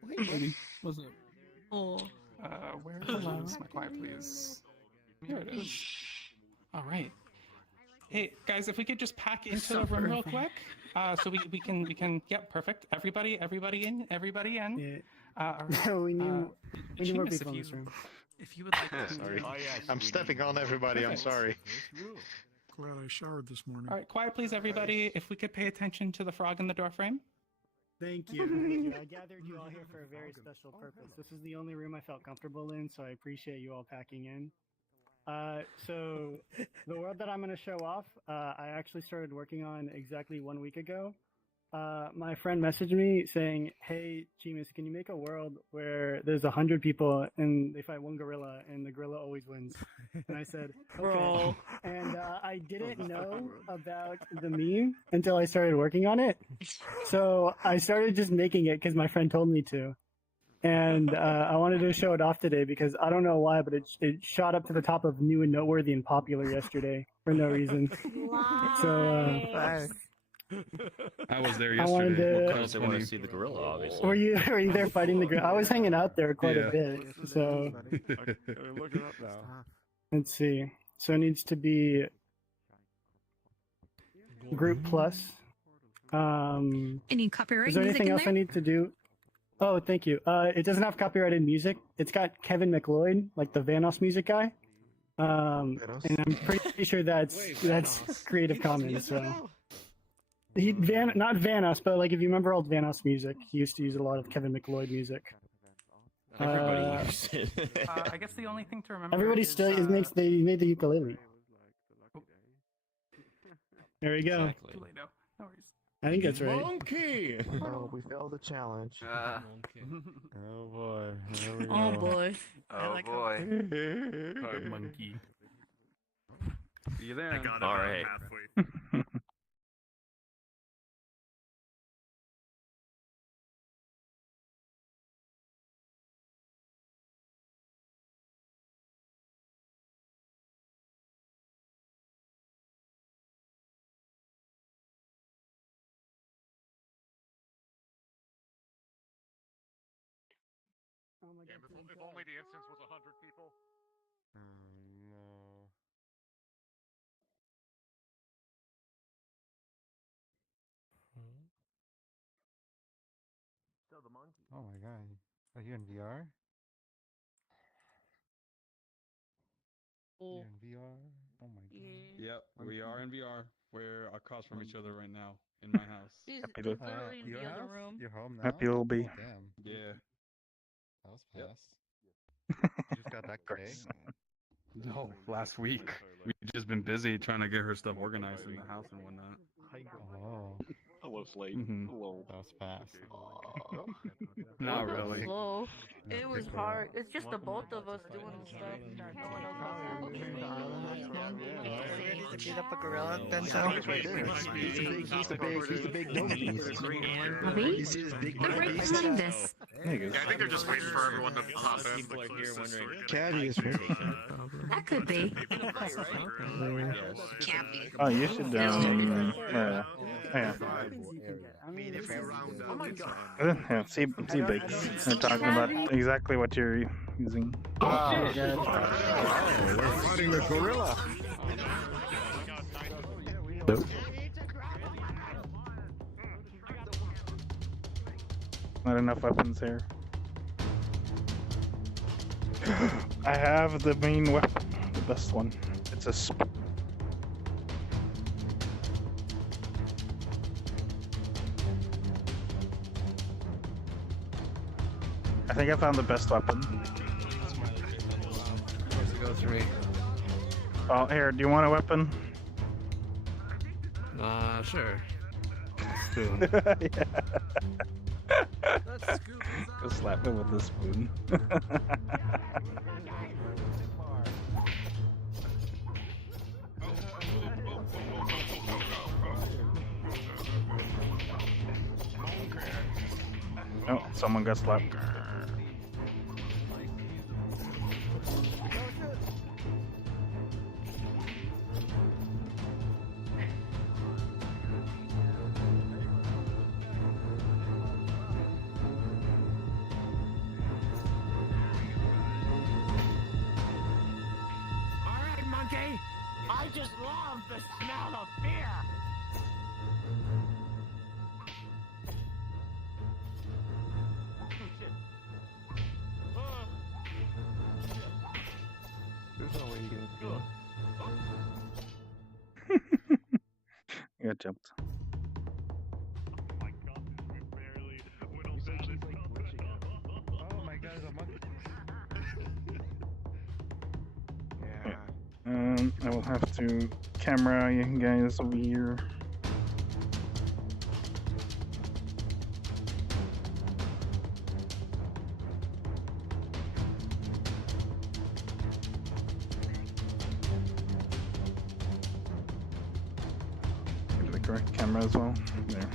Wait, buddy. What's up? Oh. Where is my quiet, please? Here it is. All right. Hey guys, if we could just pack into the room real quick, so we can. Yep, perfect. Everybody in. Yeah. We need more Seamus, people in this room. If you would like to. Sorry. I'm stepping on everybody. I'm sorry. Glad I showered this morning. All right, quiet, please, everybody. If we could pay attention to the frog in the doorframe. Thank you. Thank you. I gathered you all here for a very special purpose. This is the only room I felt comfortable in, so I appreciate you all packing in. So the world that I'm going to show off, I actually started working on exactly 1 week ago. My friend messaged me saying, "Hey, Seamus, can you make a world where there's 100 people and they fight one gorilla and the gorilla always wins?" And I said, "Okay." And I didn't know about the meme until I started working on it. So I started just making it because my friend told me to. And I wanted to show it off today because I don't know why, but it shot up to the top of new and noteworthy and popular yesterday for no reason. So I was there I wanted yesterday. to- Because They want to see the gorilla, obviously. were you there fighting the gorilla? I was hanging out there quite a bit. So Look it up now. let's see. So it needs to be group plus. Any copyright Is there music anything in else there? I need to do? Oh, thank you. It doesn't have copyrighted music. It's got Kevin McLeod, like the Vanos music guy. And I'm pretty sure that's Creative Commons. So not Vanos, but like if you remember old Vanos music, he used to use a lot of Kevin McLeod music. Everybody used it. I guess the only thing to remember. Everybody is, still they made the ukulele. There we go. Too late now. No worries. I think that's right. Monkey! Oh, we failed the challenge. Oh boy. Here we Oh go. boy. Oh boy. Monkey. See you there. I got it All about right. halfway. Oh my God. If only the instance was 100 people. No. Still the monkey. Oh my god. Are you in VR? Oh. You're in VR? Oh my god. Yep, we are in VR. We're across from each other right now in my house. He's Happy to- literally in Your the other house? room. You're home now? Happy will be. Oh, damn. Yeah. That was Yep. fast. You just got back today? No, last week. We've just been busy trying to get her stuff organized in the house and whatnot. Oh. Hello, Slate. Mhm. Hello. That was fast. Not It was really. slow. It was hard. It's just the both of us doing the stuff. No one else was Ready to beat up a gorilla, Denzel? He's the big monkey. Bobby? You see this big They're right beast? behind us. Yeah, I think they're just waiting for everyone to pop in. People are here wondering. Caddy is here. That could be. Can't be. Oh, you should. Yeah. Yeah. See Bakes. They're talking about exactly what you're using. Oh, we're fighting the gorilla. Not enough weapons here. I have the main weapon, the best one. It's a I think I found the best weapon. Go through. Oh, here, do you want a weapon? Sure. Spoon. Go slap me with the spoon. Oh, someone got slapped. just love the smell of beer. There's no way you can do it. I got jumped. He's like glitching out. Oh my god, there's a monkey. Yeah. I will have to camera you guys over here. Get the correct camera as well. There.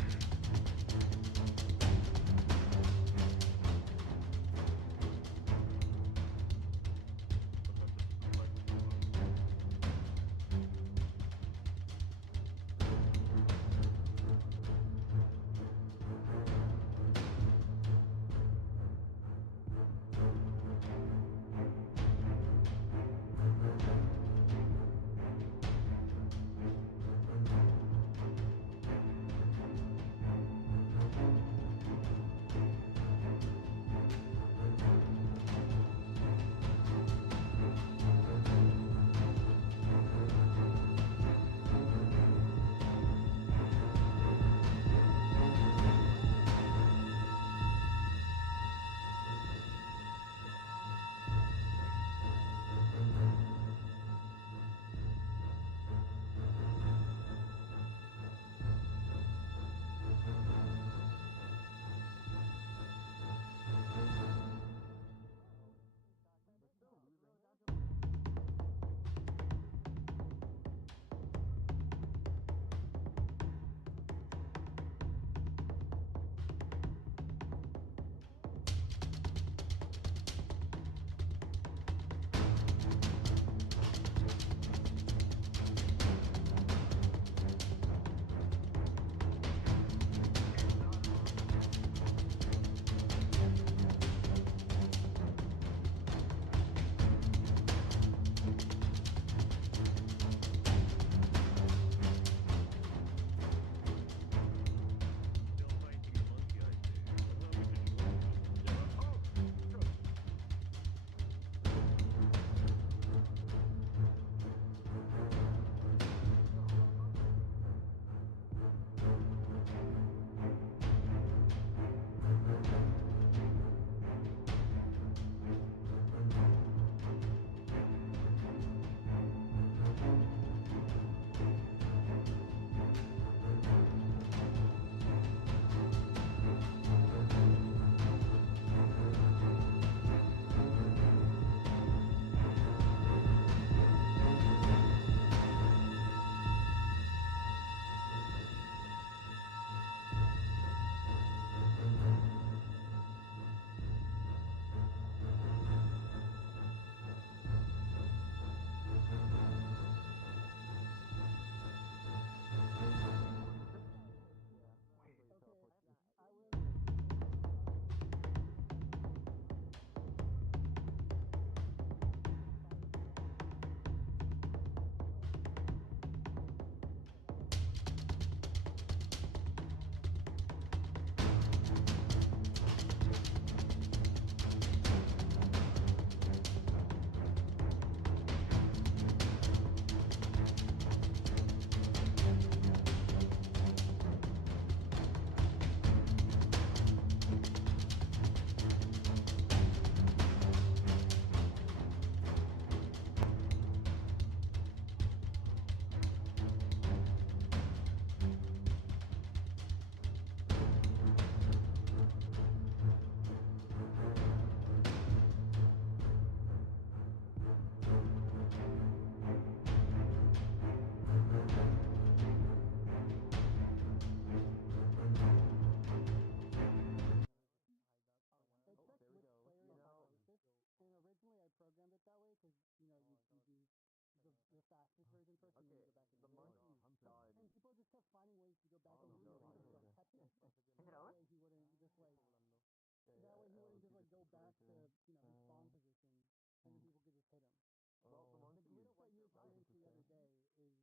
Well, the glitch that you experienced the other day is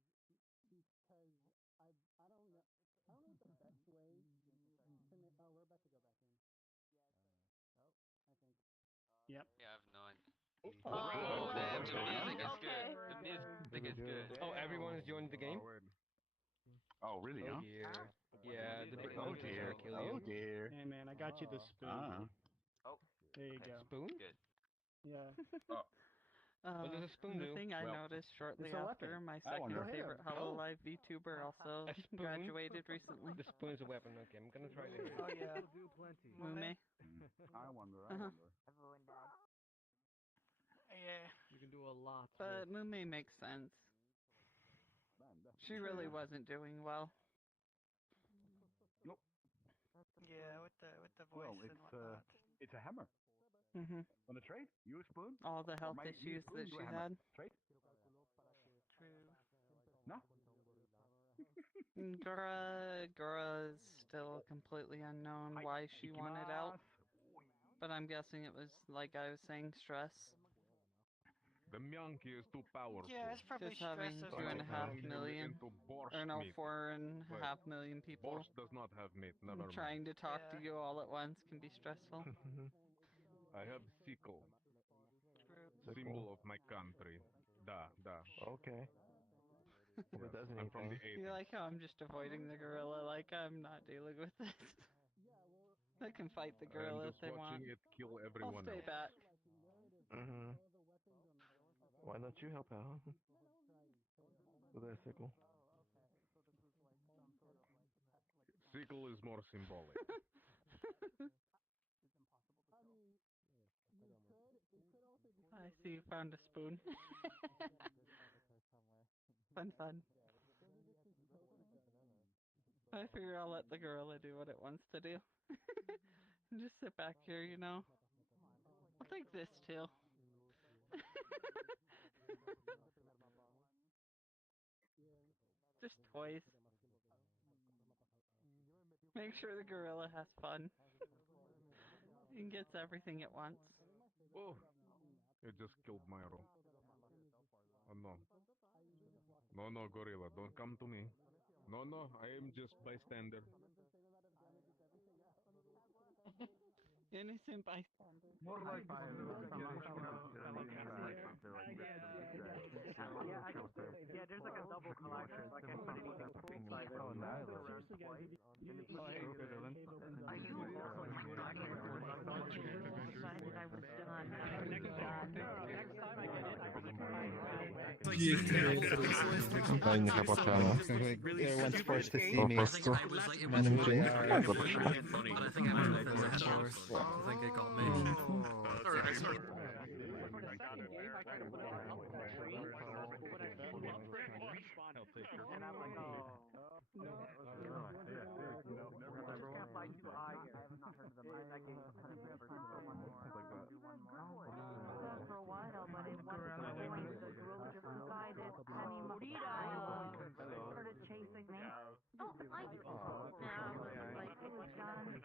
Yep. Yeah, I have no idea. Oh, Damn, the music is okay. good. The music is good. Oh, everyone has joined the game? Oh, really? Oh Huh? dear. Yeah, the big Oh monkey's dear. gonna kill Oh you. dear. Hey man, I got you the spoon. Oh, There you okay. go. Spoon? Good. Yeah. What does a spoon the do? thing I Well, noticed shortly it's a after, weapon. my I second wonder. favorite Hololive VTuber also A spoon? graduated recently. The spoon's a weapon. Okay, I'm gonna try this. Oh yeah, Mume. I wonder. Uh-huh. Yeah. You can do a lot. But Mume makes sense. She really wasn't doing well. Nope. Yeah, with the voice Well, and whatnot. it's a hammer. Hmm On a trade? You a spoon? All the health me a issues spoon, that you she a hammer. had. Trade? True. No. Gura is still completely unknown why she wanted out. But I'm guessing it was, like I was saying, stress. The monkey is too powerful. Yeah, it's probably Just having stress of 2.5 Turn million, him into borscht or no, meat. 4.5 million people Borscht does not have meat. Never mind. trying to talk to you all at once can be stressful. I have sickle. True. Symbol of my country. Da. Okay. Well, it does I'm from the anything. 80s. You like how I'm just avoiding the gorilla, like I'm not dealing with this. I can fight the gorilla I'm if just they want. watching it kill I'll everyone stay else. back. Mm-hmm. Why don't you help out with that sickle? Sickle is more symbolic. I see you found a spoon. Fun. I figure I'll let the gorilla do what it wants to do. And just sit back here, you know. I'll take this too. Just toys. Make sure the gorilla has fun. And gets everything it wants. Oh, it just killed Myro. Oh no. No, gorilla, don't come to me. No, I am just bystander. Innocent bystander. More like yeah, there's like a double collection. Like I put it in the full size. Seriously, guys, Are you decided I was done? Next time I get Fajnie kapłacana. Everyone's forced to see me. Managing. I think it got me. and I'm like, oh. No. By too high. I have not heard of them. That game. I think we have one more. Do one more. For a while, but at one point the gorilla just decided Penny started chasing me. Oh, I like it was done.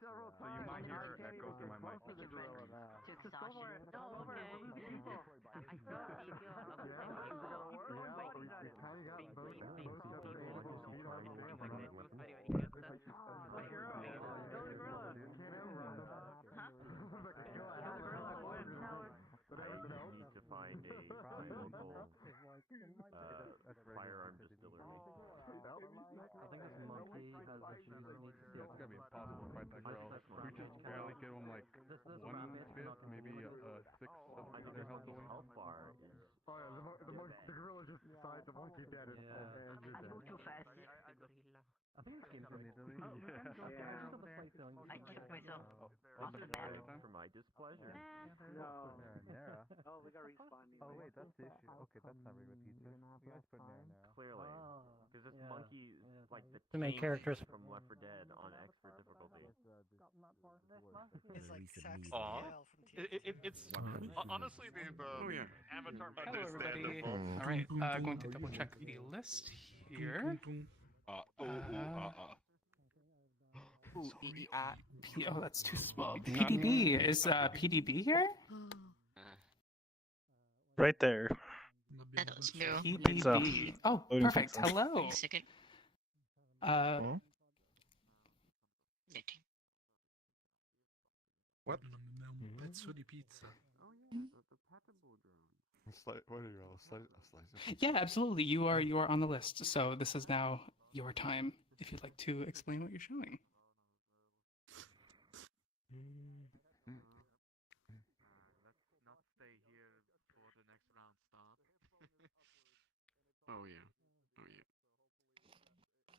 several So you might hear it echo through my mic. Close to the gorilla now. Just go for it. No, okay. We're the people. Yeah, we kind of got both separate feet on camera. Go to the gorilla. Can't ever run the gorilla. But everything else. Need to find a local firearm distillery. I think this monkey has issues that need to Yeah, it's gonna be impossible to fight that gorilla. We just barely give him like one-fifth, maybe a sixth of their health away. How far is? Oh yeah, the gorilla just decided the monkey dead and I go too fast. I think it's in Italy. I killed myself. On the map for my displeasure. No. Oh, we got respawning. Oh wait, that's the issue. Okay, that's not regular pizza. You guys put marinara. Clearly, because this monkey is like the To make tank characters. from Left 4 Dead on expert difficulty. It's like Sax Aw. from TF. It's honestly the Avatar Hello, everybody. understandable. All right, going to double check the list here. Oh, that's too small. PDB is PDB here? Right there. That was new. PDB. Oh, Loading perfect. pizza. Hello. Wait a second. What? Un pezzo di pizza. What are you all? A slice of Yeah, absolutely. You are on the list. So this is now your time. If you'd like to explain what you're showing. Let's not stay here before the next round starts. Oh yeah. Oh yeah. How does round start?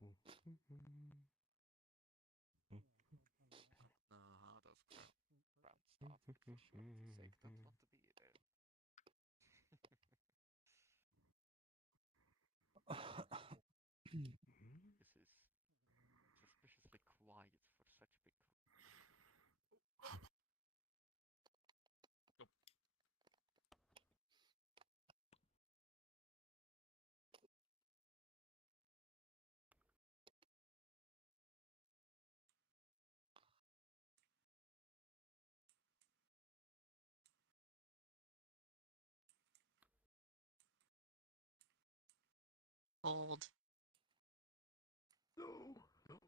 For sure. Sake, that's not to be there. This is suspiciously quiet for such big. Old. There you go.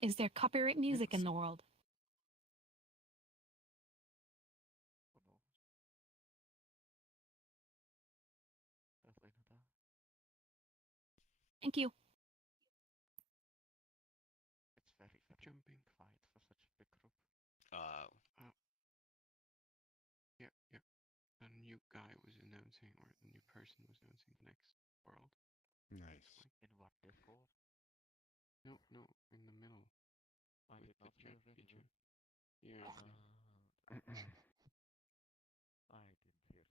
Is there copyright music in the world? Thank you. It's very jumping quiet for such a big group. Yeah, yeah. A new guy was announcing, or a new person was announcing the next world. Nice. In what, Discord? No, no, in the middle. I with did the not chat move feature. into. Yeah. I didn't hear shit.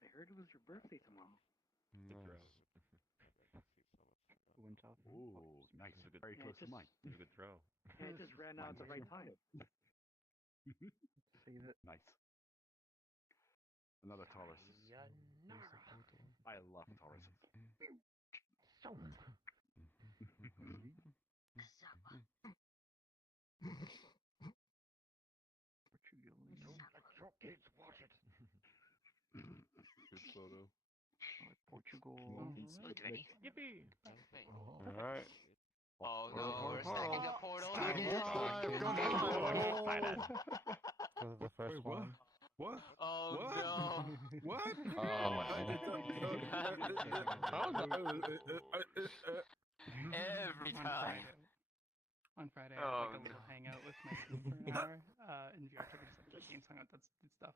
I heard it was your birthday tomorrow. Nice. When Ooh, nice. Very Yeah, close to just- mine. That's a good throw. Yeah, it just ran out at the right time. Save it. Nice. Another Taurus. I love Tauruses. Good photo. Portugal. Yippee! Alright. Oh no, we're stacking a portal Stack again. more time. Go to the first one. What? Oh What? no. What? Every time. On Friday, I Oh, had like a little hangout with my group for an hour in VRChat. We just like games, hung out, that's stuff.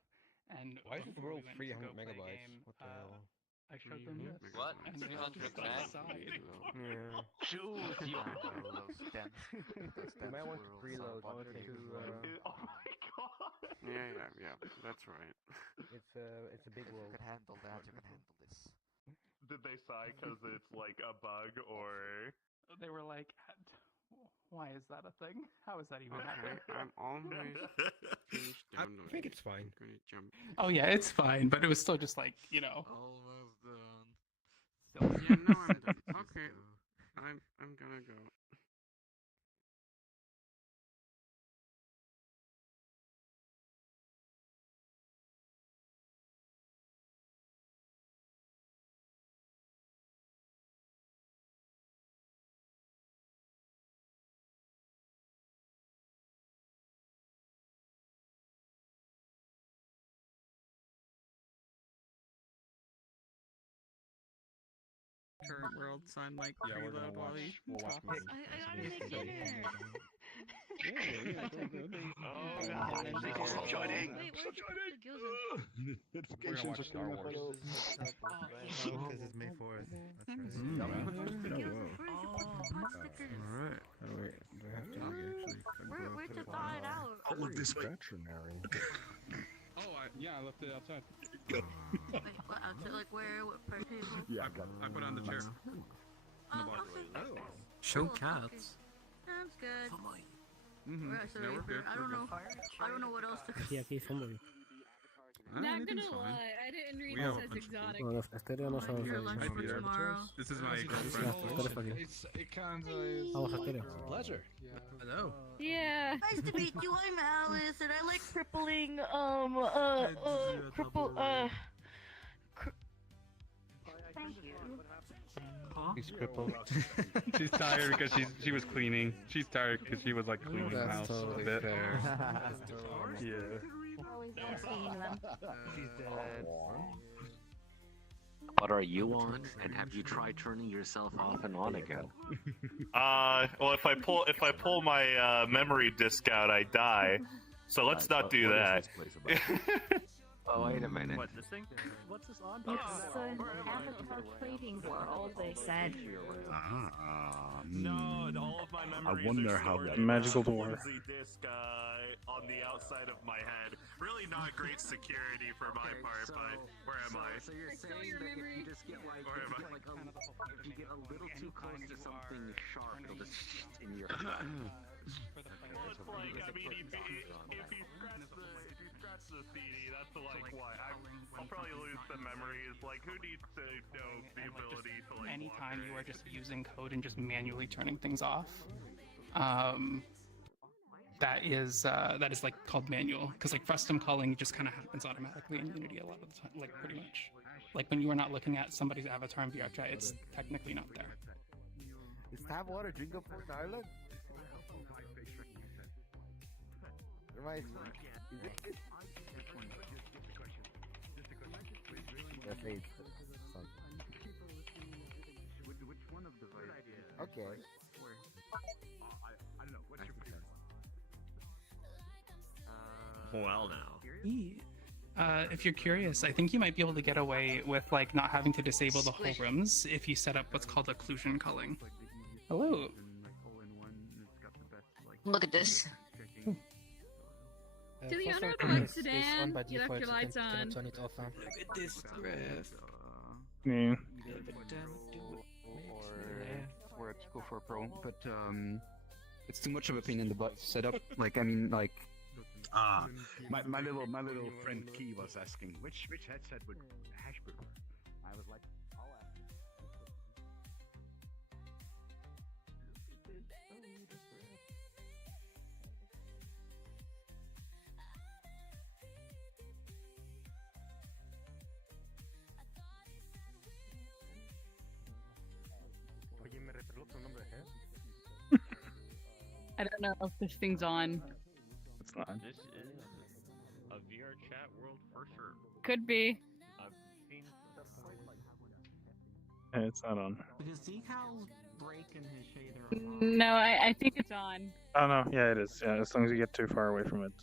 And Why is the before we world went to 300 go play a megabytes? game, What the hell? I showed them this. What? And they were 300 just meg? outside. Yeah. Choose your. You might want to preload to. Oh my god! Yeah, that's right. It's a big world. You can handle that. You can handle this. Did they sigh because it's like a bug or? They were like, why is that a thing? How is that even happening? I'm almost finished I downloading. think it's fine. I'm gonna jump. Oh yeah, it's fine, but it was still just like, you know. Almost done. Yeah, no, I'm done. Okay, I'm gonna go. Current world sound like preload while you talk. I gotta make dinner. Oh god, people still joining! Wait, Still where's joining! the Notifications are Star coming up. Wars. Because it's May 4th. That's right. Alright. Oh, wait. Do I have to actually? Where'd you thaw it out? I'll look this way. Veterinary. Yeah, I left it outside. Wait, what outside? Like where? What part table? Yeah, I got it. I put it on the chair. Okay. Show Cool. cats. Sounds good. Mm-hmm. We're actually waiting for. I don't know what else to. Not gonna lie, I didn't read We have a this as bunch of exotic. people. No, las Asteria no son. Your lunch for tomorrow. This is my girlfriend. Vamos a Asteria. Pleasure. Hello. Yeah. Nice to meet you. I'm Alice, and I like crippling. Thank you. He's crippled. She's tired because she was cleaning. She's tired because she was like cleaning the house a bit. Yeah. Always love seeing them. She's dead. What are you on? And have you tried turning yourself off and on again? Well, if I pull my memory disk out, I die. So let's not do that. Oh, wait a minute. What, this thing? What's this on? It's an avatar plating world, they said. No, all of my memories wonder are how stored that in magical a door. flimsy disk on the outside of my head. Really not great security for my part, but where am I? So you're saying that if you just get like, Where am I? if you get a little too close to something sharp, it'll just in your Well, it's like, I mean, if you scratch the CD, that's like what? I'll probably lose some memories. Like, who needs to know the ability to like? Anytime you are just using code and just manually turning things off, that is like called manual, because like custom calling just kind of happens automatically in Unity a lot of the time, like pretty much. Like when you are not looking at somebody's avatar in VRChat, it's technically not there. Is tap water drinkable in Ireland? Right. That's eight. Which one of the Okay. I don't know. What's your favorite? Well, now. If you're curious, I think you might be able to get away with like not having to disable the whole rooms if you set up what's called occlusion culling. Hello. Look at this. To the owner of the white sedan, you left your lights on. Turn it off. Look at this drift. Yeah. Or for it, go for a pro. But it's too much of a pain in the butt to set up. Like I mean, like. My little friend Key was asking which headset would Hash prefer. I was like, I'll ask. Oye, me reveló otro nombre de Hash. I don't know if this thing's on. It's not. This is a VRChat world for sure. Could be. I've seen stuff like It's not on. Because decals break in his shader. No, I think it's on. Oh no, yeah, it is. Yeah, as long as you get too far away from it.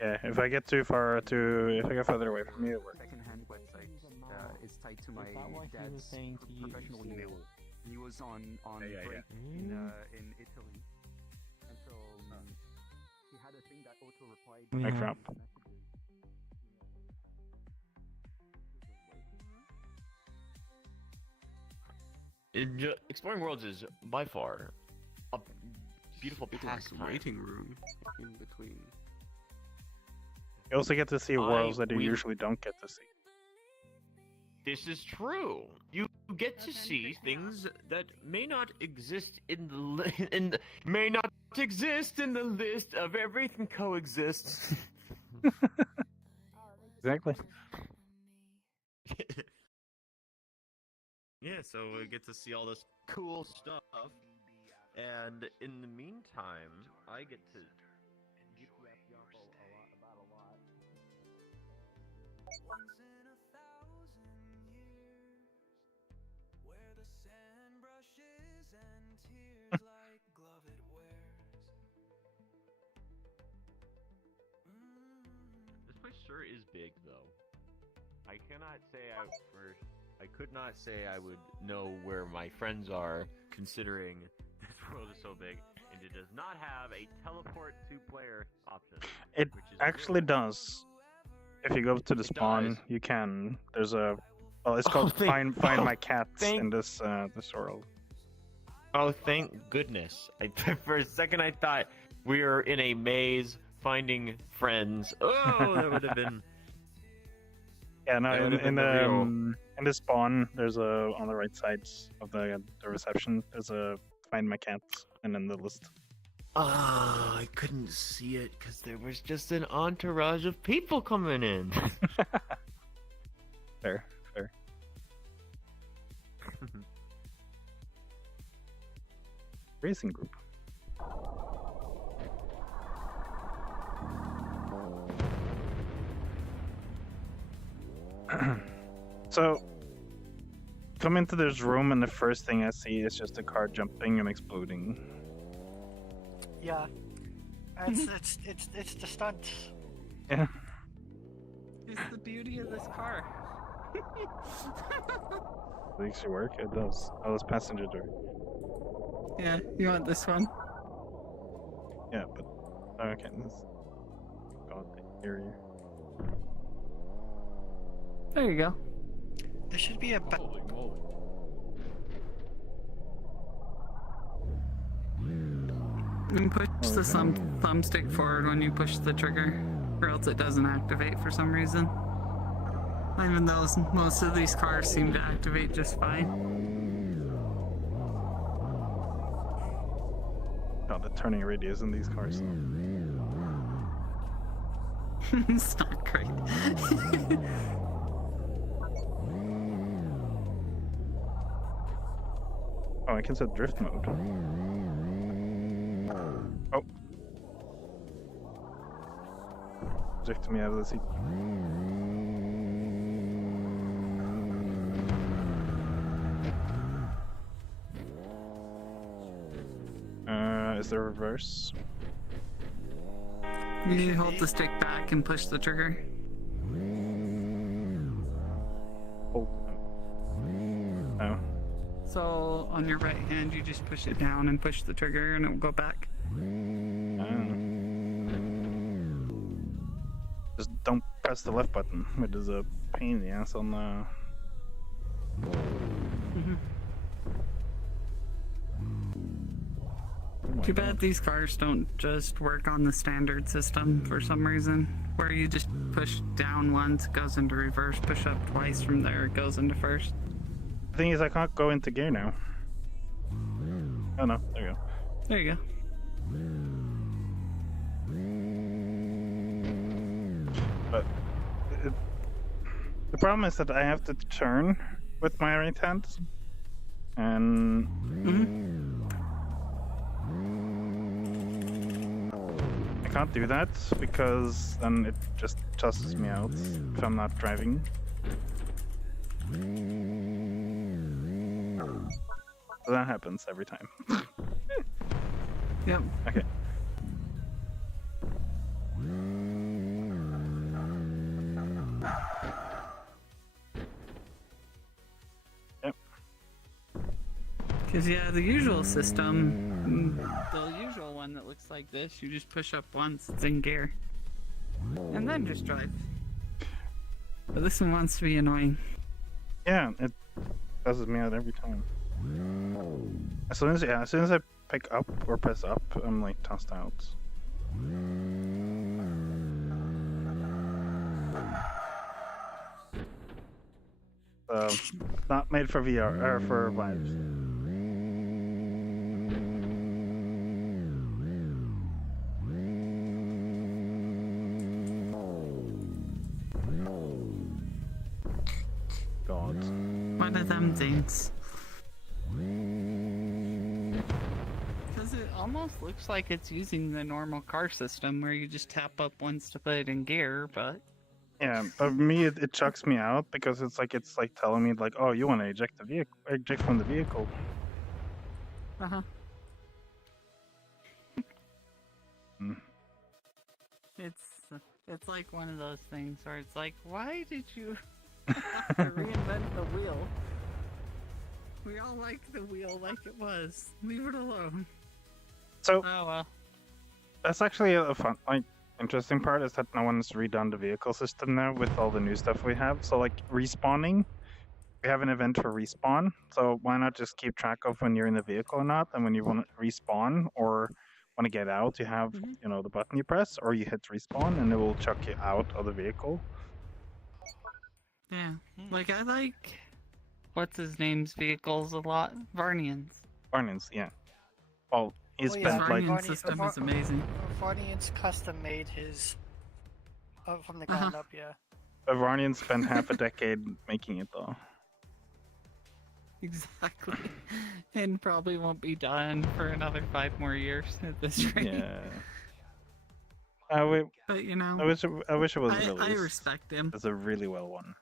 Yeah, if I get too far if I get further away from you, it works. Second-hand website is tied to my dad's professional email. He was on break in Italy, and so he had a thing that auto-replied. Mic drop. Exploring Worlds is by far a beautiful waiting room in between. You also get to see worlds that you usually don't get to see. This is true. You get to see things that may not exist in the may not exist in the list of everything coexists. Exactly. Yeah, so we get to see all this cool stuff, and in the meantime, I get to. This place sure is big, though. I cannot say I could not say I would know where my friends are, considering this world is so big, and it does not have a teleport to player option. It actually does. If you go to the spawn, you can. There's a. Well, it's called Find My Cats in this world. Oh, thank goodness! For a second, I thought we were in a maze finding friends. Oh, that would have been. Yeah, no. In the spawn, there's a on the right side of the reception. There's a Find My Cats, and then the list. Ah, I couldn't see it because there was just an entourage of people coming in. Fair. Racing group. So, come into this room and the first thing I see is just a car jumping and exploding. Yeah, it's the stunts. Yeah. It's the beauty of this car. Makes you work. It does. Oh, this passenger door. Yeah, you want this one? Yeah, but okay. Let's go with the area. There you go. There should be a. And push the thumbstick forward when you push the trigger, or else it doesn't activate for some reason. Even though most of these cars seem to activate just fine. Oh, the turning radius in these cars. It's not great. Oh, I can set drift mode. Oh. Drift me out of the seat. Is there reverse? You hold the stick back and push the trigger. Oh. Oh. So on your right hand, you just push it down and push the trigger, and it will go back. Just don't press press the left button, which is a pain in the ass on the. Too bad these cars don't just work on the standard system for some reason, where you just push down once, it goes into reverse, push up twice, from there it goes into first. The thing is, I can't go into gear now. Oh no, there you go. There you go. But the problem is that I have to turn with my right hand, and I can't do that because then it just tosses me out if I'm not driving. So that happens every time. Yep. Okay. Yep. Because, yeah, the usual system, the usual one that looks like this, you just push up once, it's in gear. And then just drive. But this one wants to be annoying. Yeah, it tosses me out every time. As soon as I pick up or press up, I'm like tossed out. Not made for VR or for vibes. God. One of them things. Because it almost looks like it's using the normal car system where you just tap up once to put it in gear, but... Yeah, but me, it chucks me out because it's like telling me like, oh, you want to eject from the vehicle. Uh-huh. It's like one of those things where it's like, why did you have to reinvent the wheel? We all like the wheel like it was. Leave it alone. So, oh well. That's actually a fun, interesting part is that no one's redone the vehicle system now with all the new stuff we have. So, like respawning, we have an event for respawn. So why not just keep track of when you're in the vehicle or not, and when you want to respawn or want to get out, you have the button you press, or you hit respawn, and it will chuck you out of the vehicle. Yeah, like I like what's his name's vehicles a lot. Varnian's, yeah. Well, he's spent Varnian's system is amazing. Varnian's custom made his from the ground up, yeah. Varnian spent half a decade making it though. Exactly, and probably won't be done for another 5 more years at this rate. Yeah. But you know, I wish it was released. I respect him. It's a really well one.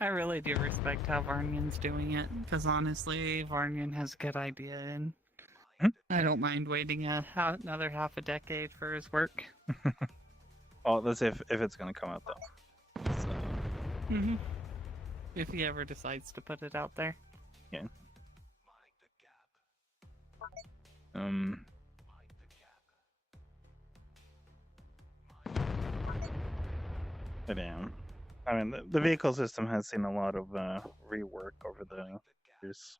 I really do respect how Varnian's doing it, because honestly, Varnian has a good idea, and I don't mind waiting another half a decade for his work. Oh, let's see if it's gonna come out though. So... If he ever decides to put it out there. Yeah. But yeah, I mean, the vehicle system has seen a lot of rework over the years.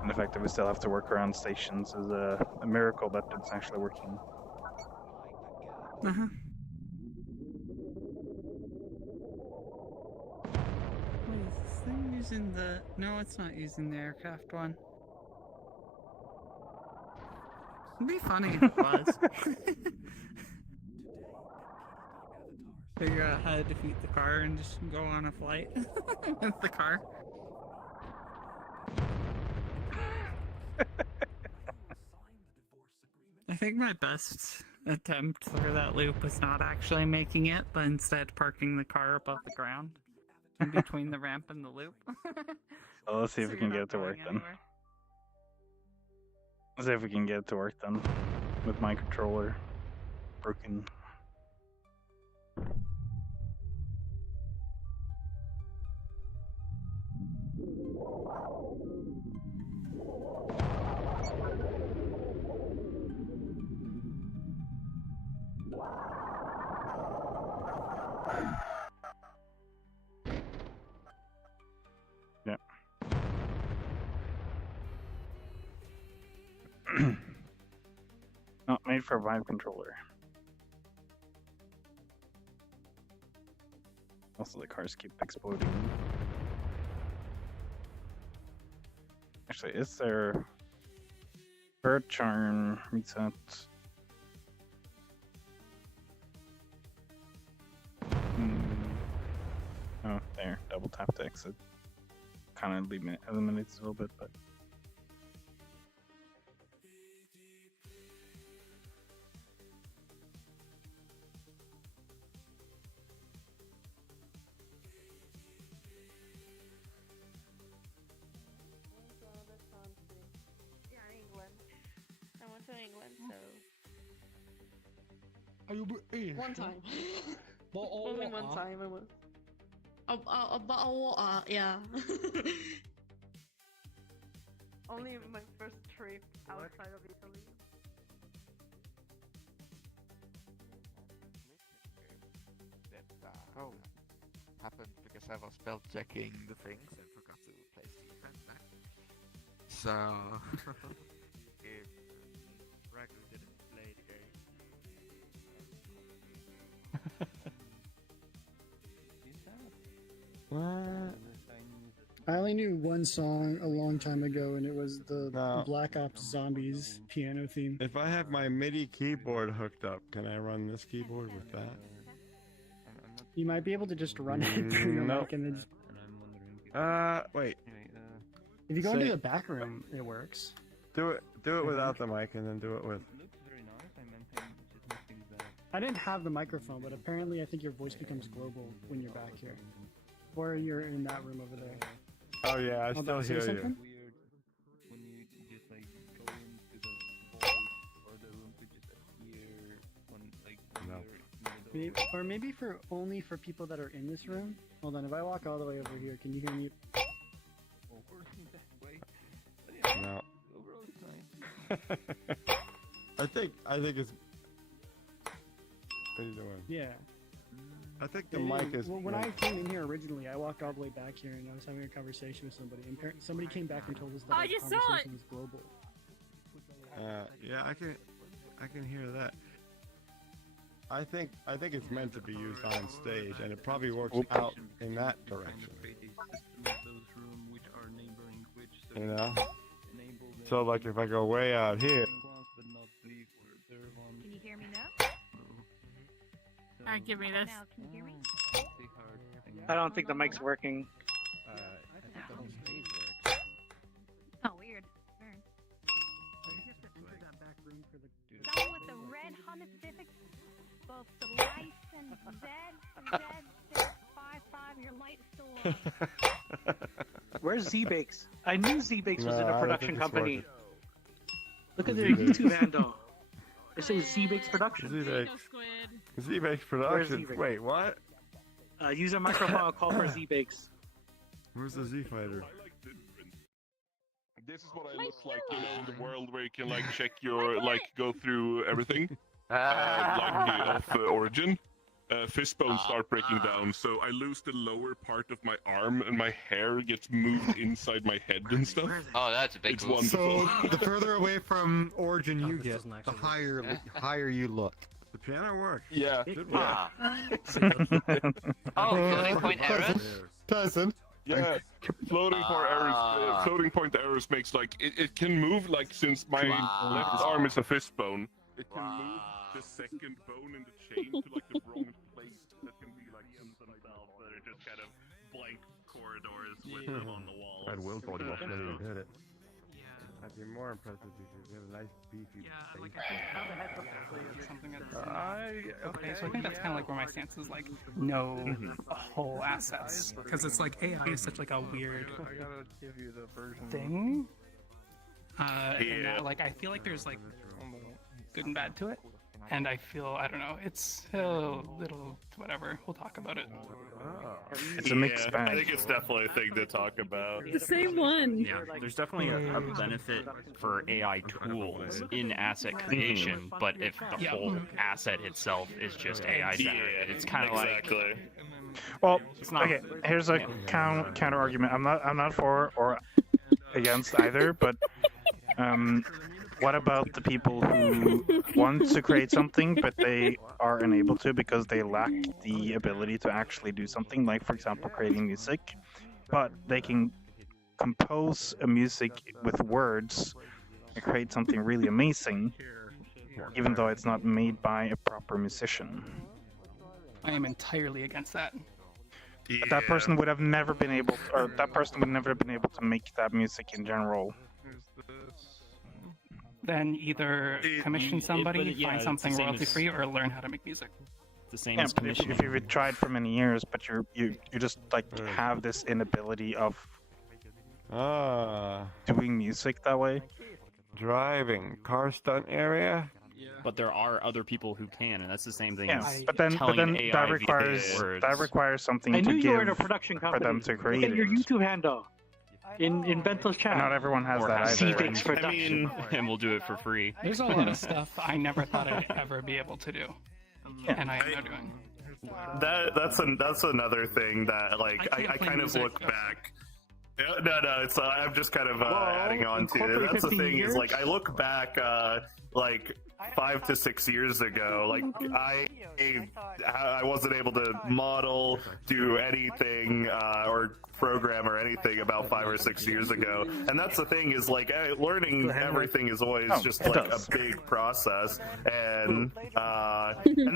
And the fact that we still have to work around stations is a miracle that it's actually working. Wait, is this thing using the... No, it's not using the aircraft one. It'd be funny if it was. Figure out how to defeat the car and just go on a flight with the car. I think my best attempt for that loop was not actually making it, but instead parking the car above the ground in between the ramp and the loop. Well, let's see if we can get it to work then. Let's see if we can get it to work then with my controller broken. Not made for Vive controller. Also, the cars keep exploding. Actually, is there bird charm reset? Oh, there. Double tap to exit. Kind of eliminates a little bit, but. Yeah, England. I went to England, so. Are you One time. Bottle Only of one water? time I was. A bottle of water, yeah. Only my first trip outside of Italy. Oh, happened because I was spell checking the things and forgot to place the event back. So, if Ragu didn't play the game. I only knew one song a long time ago, and it was the Black Ops Zombies piano theme. If I have my MIDI keyboard hooked up, can I run this keyboard with that? You might be able to just run it through your Nope. mic and then just... Wait. If you go into the back room, it works. Do it without the mic, and then do it with. I didn't have the microphone, but apparently I think your voice becomes global when you're back here. Or you're in that room over there. Oh yeah, I Hold still on, say hear something? you. When you just like go into the voice or the room to just appear when like No. you're in the middle. Or maybe for only for people that are in this room. Hold on, if I walk all the way over here, can you hear me? Or that way. But yeah, No. overall it's nice. I think it's. What are you doing? Yeah. I think the It mic is. Well, when I came in here originally, I walked all the way back here and I was having a conversation with somebody. And somebody came back and told us that Oh, our you saw conversation it! was global. Yeah, I can hear that. I think it's meant to be used on stage, and it probably works out in that direction. You know. So like if I go way out here. Can you hear me now? Alright, give me this. Now, can you hear me? I don't think the mic's working. Oh, weird. Weird. Someone with the red Honda Civic, both the lights and Z655, your light's still on. Where's Z-Bakes? I knew Z-Bakes was in No, I a don't production think it's company. working. Look at their Z-Bakes. YouTube handle. It says Z-Bakes Production. Z-Bakes Where's Production. Z-Bakes? Wait, what? Use a microphone. I'll call for Z-Bakes. Where's the Z Fighter? This is what I look like, you know, in the world where you can like check your go through everything, off Origin. Fist bones start breaking down, so I lose the lower part of my arm, and my hair gets moved inside my head and stuff. Oh, that's a big It's move. wonderful. So the further away from Origin you get, the higher you look. The piano works. Yeah. Good Ah. work. Floating point errors? Tyson. Yeah, floating point errors makes like it can move like since my left arm is a fist bone. It can move the second bone in the chain to like the wrong place. That can be like themselves that are just kind of blank corridors with them on the wall. I'd will told you not to hit it. I'd be more impressed if you could get a nice beefy face. Something okay, so I think that's kind of like where my stance is, like, no whole assets, because it's like AI is such like a weird I gotta give you the version. thing. And that, like, I feel like there's like good and bad to it, and I feel, I don't know, it's a little whatever. We'll talk about it. It's a mixed bag. I think it's definitely a thing to talk about. The same one. Yeah, there's definitely a benefit for AI tools in asset creation, but if the whole asset itself is just AI generated, it's kind of like. Well, It's not- okay. Here's a counter argument. I'm not for or against either, but what about the people who want to create something but they are unable to because they lack the ability to actually do something, like for example creating music, but they can compose a music with words and create something really amazing, even though it's not made by a proper musician. I am entirely against that. But that person would have never been able, or that person would never have been able to make that music in general. Then either commission somebody, yeah, find it's something the same royalty as- free, or learn how to make music. The same Yeah, as but if commissioning. you've tried for many years, but you just like have this inability of doing music that way. Driving, car stunt area. But there are other people who can, and that's the same thing Yeah, as but then telling AI that via requires words. something I to knew you were in a give production for company. them to Look create at your it. YouTube handle in Bento's chat. Not everyone has Or that has either. C-Fix right? production. And we'll do it for free. There's a lot of stuff I never thought I'd ever be able to do, and I am now doing. That's another thing that like I kind of look back. No, it's I'm just kind of adding on to it. That's the thing is like I look back like 5 to 6 years ago, like I wasn't able to model, do anything or program or anything about 5 or 6 years ago. And that's the thing is like learning everything is always just like a big process. And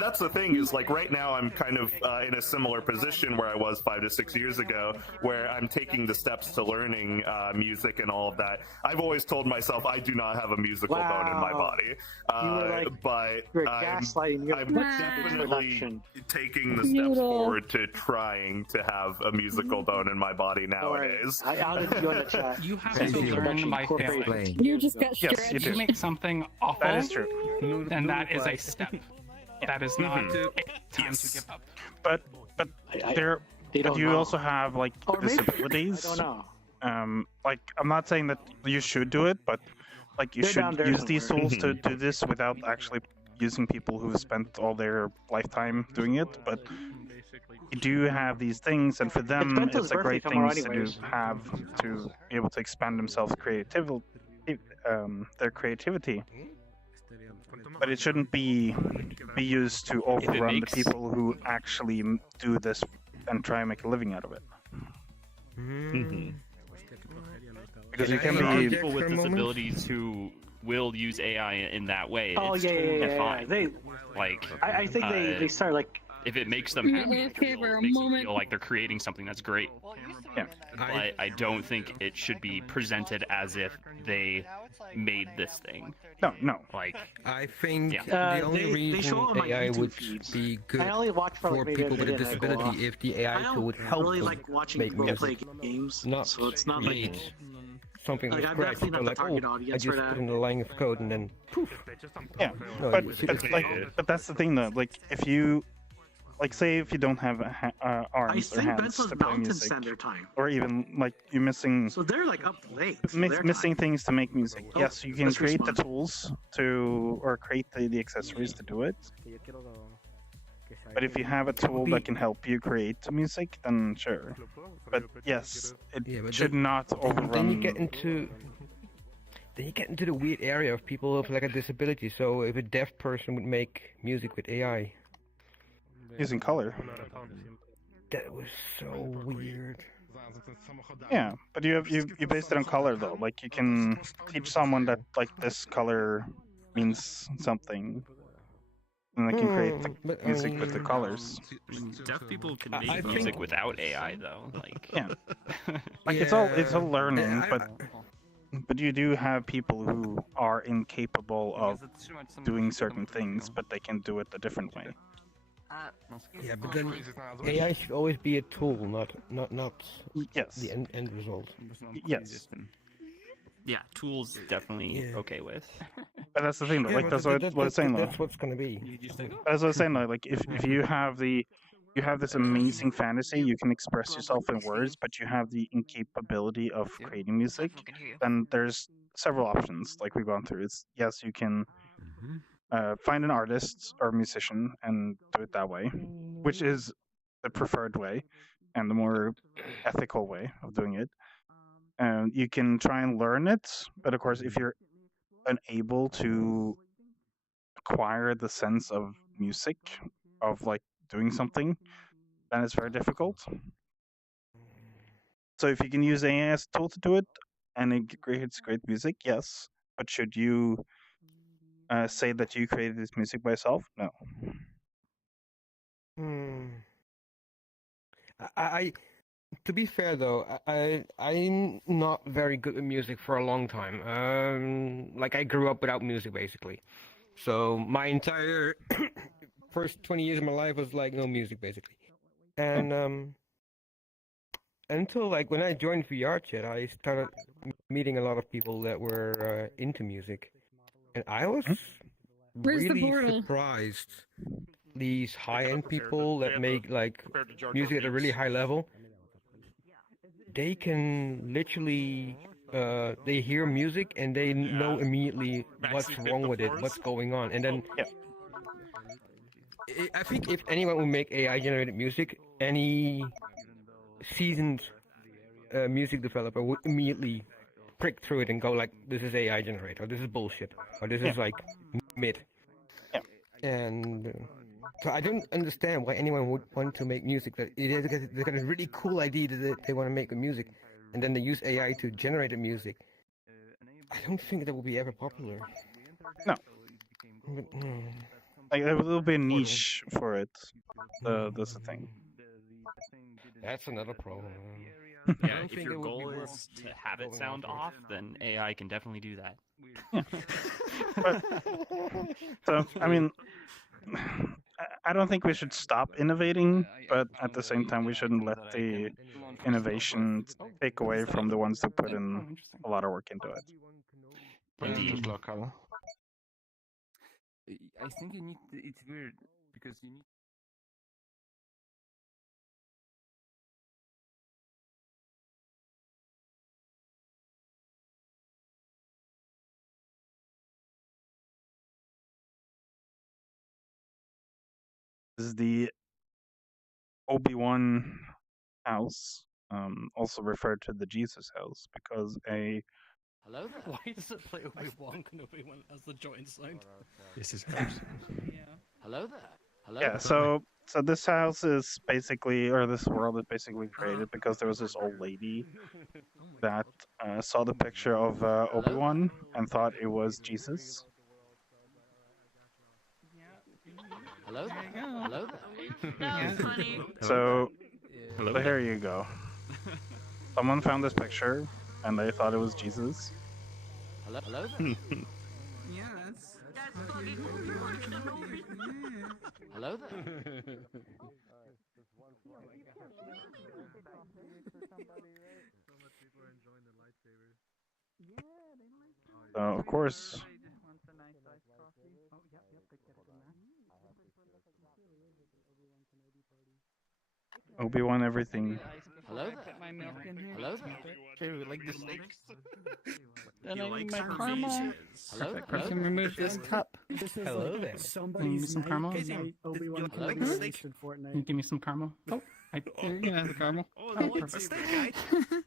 that's the thing is like right now I'm kind of in a similar position where I was 5 to 6 years ago, where I'm taking the steps to learning music and all of that. I've always told myself I do not have a musical bone in my body. But I'm definitely taking the steps forward to trying to have a musical bone in my body nowadays. I outed you in the chat. You have to learn my family. You just got Yes, stretched. you If you do. make something awful, That is true. then that is a step. That is not time to give up. But there, They but don't you know. also have like Or maybe- disabilities. I don't know. Like I'm not saying that you should do it, but like you They're down should there use these somewhere. tools to do this without actually using people who've spent all their lifetime doing it. But you do have these things, and for them, Bento's it's a great birthday tomorrow thing to anyways. have to be able to expand themselves their creativity. But it shouldn't be used to overrun makes- the people who actually do this and try and make a living out of it. Because you can There are be people with disabilities who will use AI in that way. Oh It's yeah, totally yeah, yeah, yeah. fine. They, Like, I think they start like. if it makes them happy, Okay, for a makes them moment. feel like they're creating something that's great. Yeah. But I don't think it should be presented as if they made this thing. No. Like, I think Yeah. the only They show reason on my AI YouTube would feeds. be good I only watch for for like maybe people with a minute and I go disability off. if the I AI don't tool would help really them like watching make people play music, games, not so it's not like. create something Like, from I'm scratch. definitely People not like, the target oh, I audience just for put that. in a line of code and then poof. Yeah, No, but, you should- but that's the thing though. Like if you, like say if you don't have I arms or think hands Bento's to play Mountain music, Standard Time. or even like you're missing So they're like up late. So they're missing things to make music. Oh, Yes, you can let's create the respond. tools to or create the accessories to do it. But if you have a tool that can help you create music, then sure. But yes, it Yeah, but should then- not Then overrun. you get into the weird area of people with like a disability. So if a deaf person would make music with AI, using color. that was so weird. Yeah, but you based it on color though. Like you can teach someone that like this color means something, and they can create the but I music with the mean- colors. deaf people can I make think- music without AI, though. Like, Yeah, like it's all learning, Yeah, but you do have people who are incapable of doing certain things, but they can do it a different way. Yeah, but then AI should always be a tool, not Yes. the end result. Yes. yeah, tools definitely okay with. But that's the thing, though. Yeah, Like but that's what I was saying, though. That's what's gonna be. As I was saying, though, like if you have this amazing fantasy, you can express yourself in words, but you have the incapability of creating music, then there's several options. Like we've gone through. It's yes, you can find an artist or musician and do it that way, which is the preferred way and the more ethical way of doing it. You can try and learn it, but of course, if you're unable to acquire the sense of music, of like doing something, then it's very difficult. So if you can use AI as a tool to do it, and it creates great music, yes. But should you say that you created this music by yourself? No. To be fair though, I'm not very good at music for a long time. Like I grew up without music basically, so my entire first 20 years of my life was like no music basically, and until like when I joined VRChat, I started meeting a lot of people that were into music, and I was Where's the really portal? surprised. These high-end people that make like music at a really high level, they can literally they hear music and they know immediately what's wrong with it, what's going on, and then I think if anyone would make AI-generated music, any seasoned music developer would immediately prick through it and go like, "This is AI generated, or this is bullshit, or this is like mid." And so I don't understand why anyone would want to make music that they've got a really cool idea that they want to make with music, and then they use AI to generate the music. I don't think that will be ever popular. No. But, Like there will be a niche for it. That's the thing. That's another problem. Yeah, if your goal is to have it sound off, then AI can definitely do that. So I mean, I don't think we should stop innovating, but at the same time, we shouldn't let the innovation take away from the ones that put in a lot of work into it. Indeed. I think you need. It's weird because you need. This is the Obi-Wan house, also referred to the Jesus house, because a Hello there. Why does it play Obi-Wan and Obi-Wan as the joint sound? This is house. Yeah. Hello there. Hello. yeah, so this house is basically, or this world is basically created because there was this old lady that saw the picture of Obi-Wan and thought it was Jesus. Hello there. Hello there. That was funny. So, Hello so here you go. Someone found this picture and they thought it was Jesus. Hello. Hello there. Yes. Hello there. Of course. Obi-Wan everything. Hello there. Put my milk in here. Hello there. Too, like the steaks. Then You I like need my some caramel. veggies? Hello Perfect. there. I can remove this cup. This is Hello like there. somebody's Give me some night caramel. at night Obi-Wan like Kenobi the released in Fortnite. Can you give me some caramel? Oh, here you can have the caramel. Oh, no, it's a perfect. steak, guy.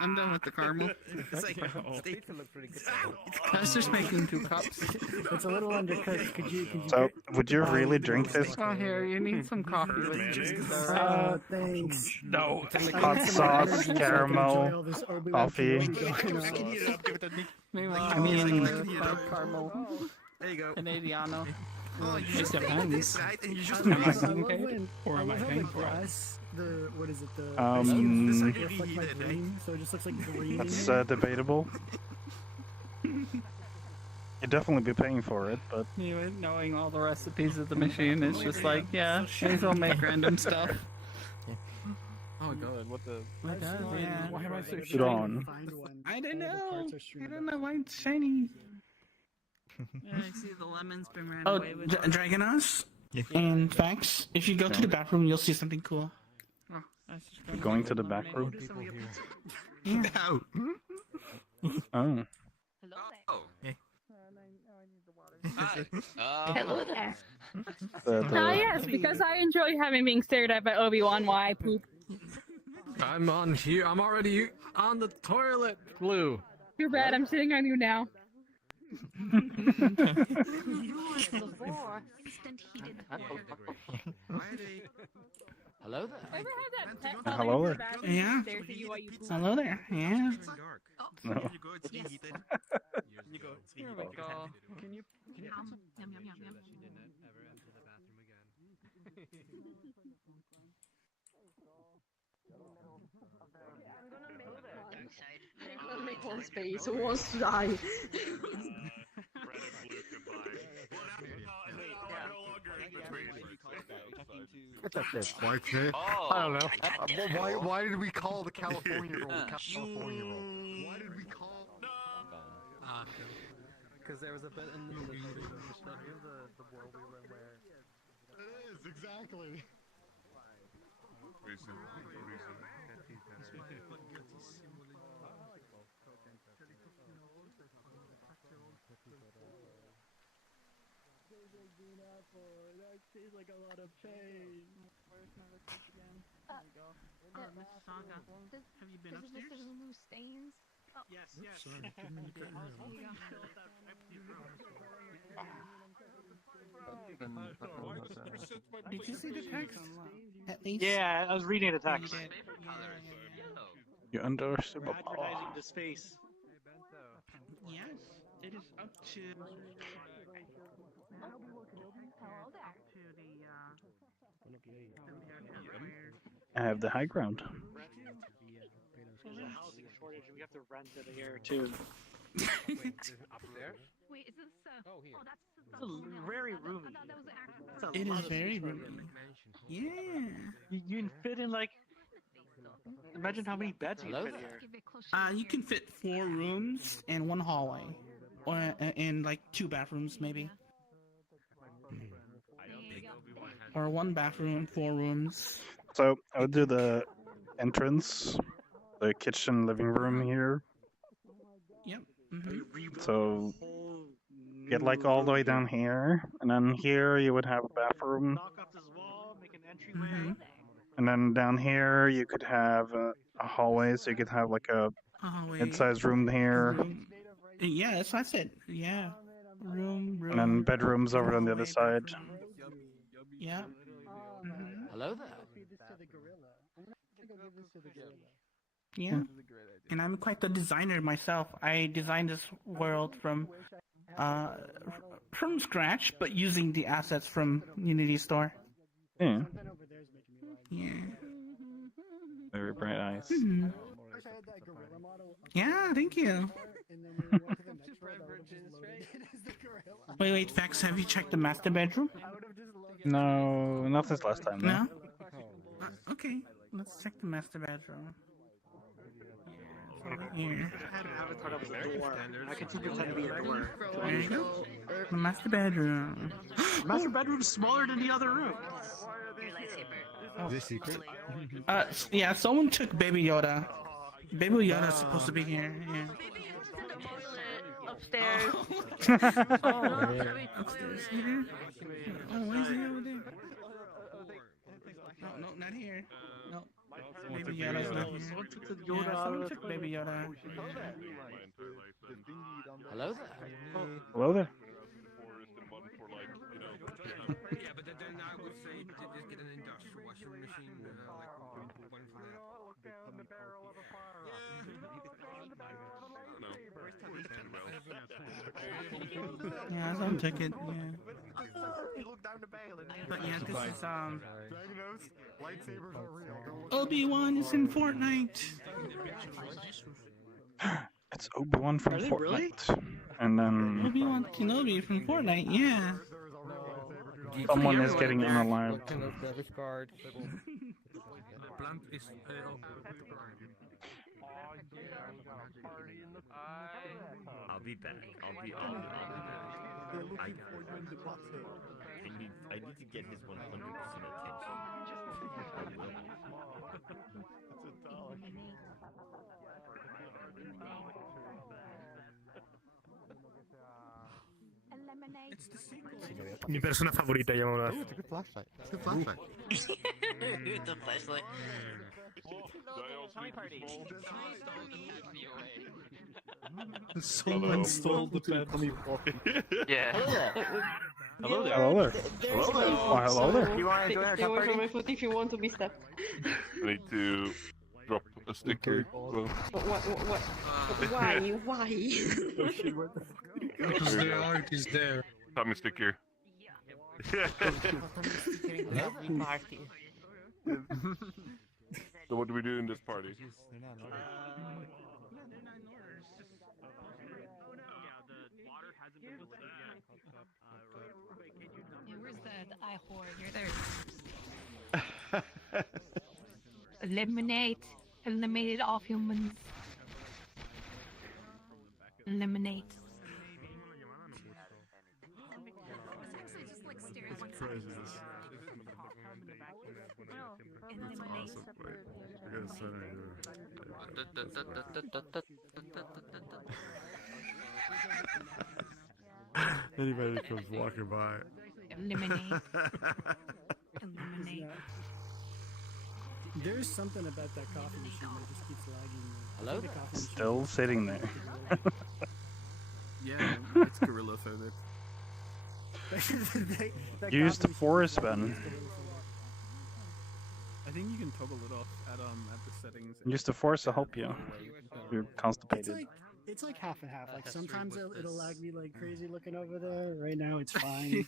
I'm done with the caramel. It's like steak look pretty good. I was just making 2 cups. It's a little undercooked. Could you So, would you really drink this? Oh, here, you need some coffee with thanks. No. I Hot need some sauce, energy so I can caramel, enjoy all this Obi-Wan coffee. Kenobi going on. Maybe Oh, I mean, yeah. caramel. There you go. Canadiano. Oh, you It just take depends. this, right? And you just Am I mix it. being paid? Or am I love paying the for it? glass, what is it, the Um, ice cubes This that reflect like green, so it just looks like green. That's debatable. You'd definitely be paying for it, but You knowing all the recipes of the machine, it's just like, yeah, may as well make random stuff. Oh my god, what the? My God, yeah. Why am I so Put on. I don't know. I don't know why it's shiny. Yeah, I see the lemon's been ran Oh, away with. Dragonos and Fax. If you go to the back room, you'll see something cool. Oh, that's just going to the back room. Yeah. Oh. Hello there. Ah, yes, because I enjoy having being stared at by Obi-Wan while I poop. I'm on here. I'm already on the toilet, Blue. Too bad, I'm sitting on you now. Hello there. Ever had that pet Hello mother in the there. bathroom Yeah. stares at you while you poop? Hello there. Yeah. No. Yes. Here we go. Can you? I'm gonna make one space. Who wants to die? What that shit? White shit? Oh. I don't know. Why did we call the California roll the California roll? Why did we call? Because there was a bit in the world we were in where. It is exactly. Green apple. That tastes like a lot of pain. Where's my request again? There we go. Miss Saga, have you been upstairs? Does it remove stains? Oh. Yes, yes. Sorry, give me the Did you see the text? At least. Yeah, I was reading the text. You did. You understood my Advertising the space. Yes, it is up to. I have the high ground. There's a housing shortage. We have to rent it here too. Upstairs? Wait, is this? Oh, here. That's It's a very roomy. that was actually. It is very roomy. Yeah. You can fit in like. Imagine how many beds you Hello fit there. here. You can fit 4 rooms and 1 hallway, or and like 2 bathrooms maybe, or 1 bathroom, 4 rooms. So I would do the entrance, the kitchen, living room here. Yep. Mm-hmm. So get like all the way down here, and then here you would have a bathroom, Knock off this wall, make an entryway. Mm-hmm. and then down here you could have a hallway, so you could have like a Hallway. mid-sized room here, Room. Yeah, that's what I said. Yeah. Room. and then bedrooms over on the other hallway, side. bathroom. Yeah. Mm-hmm. Hello there. Feed this to the gorilla. I'm gonna go give this to the gorilla. Yeah. And I'm quite the designer myself. I designed this world from scratch, but using the assets from Unity Store. Yeah. Something over there is making me like. Yeah. Very bright eyes. Mhm. I wish I had that gorilla model. up Yeah, thank you. and then when we went to the next row, I would have just loaded it as the gorilla. Wait, Fax, have you checked the master bedroom? I would have just loaded No, not this last time. No? Okay, let's check the master bedroom. Here. I had an avatar that was a door. I can pretend to be a door. There you go. The master bedroom. Master bedroom's smaller than the other room. Is this secret? Yeah, someone took Baby Yoda. Baby Yoda's supposed to be here. Yeah. Upstairs. Upstairs here. Oh, why is he over there? No, not here. No. Baby Yoda's not here. Someone took the Yeah, Yoda. someone took Baby Yoda. Hello there. Hello there. Yeah, but then I would say to just get an industrial washing machine, like one for that. Yeah, someone took it. Yeah. You look down the barrel and But yeah, this is Dragonos, lightsabers are real. Obi-Wan is in Fortnite. It's Obi-Wan from Are they Fortnite. really? And then Obi-Wan Kenobi from Fortnite. Yeah. someone is getting unalived. Card. Plant is I'll be back. I'll be back. I need to get his 100% attention. I will. Lemonade. It's the sequel. Mi persona favorita, chiamano. It's a good flashlight. It's a good flashlight. The flashlight. Tommy party. Someone stole the bed. Yeah. Hello there. Hello there. Hello there. Oh, hello there. You want to join our Stay top away from party? my foot if you want to be stepped. I need to drop a sticker. Well, Why? Why? Because the art is there. Tommy sticker. Party. So what do we do in this party? Yeah, where's the eye whore? You're there. Eliminate. Eliminate all humans. Eliminate. It's crazy. That's awesome. Wait, I gotta set it here. Anybody that comes walking by. Eliminate. Eliminate. There's something about that coffee machine that just keeps lagging. Hello? The coffee machine. Still sitting there. Yeah, it's gorilla phobic. Use the force button. I think you can toggle it off at the settings. Use the force to help you. You're constipated. It's like half and half. Like sometimes it'll lag me like crazy looking over there. Right now it's fine.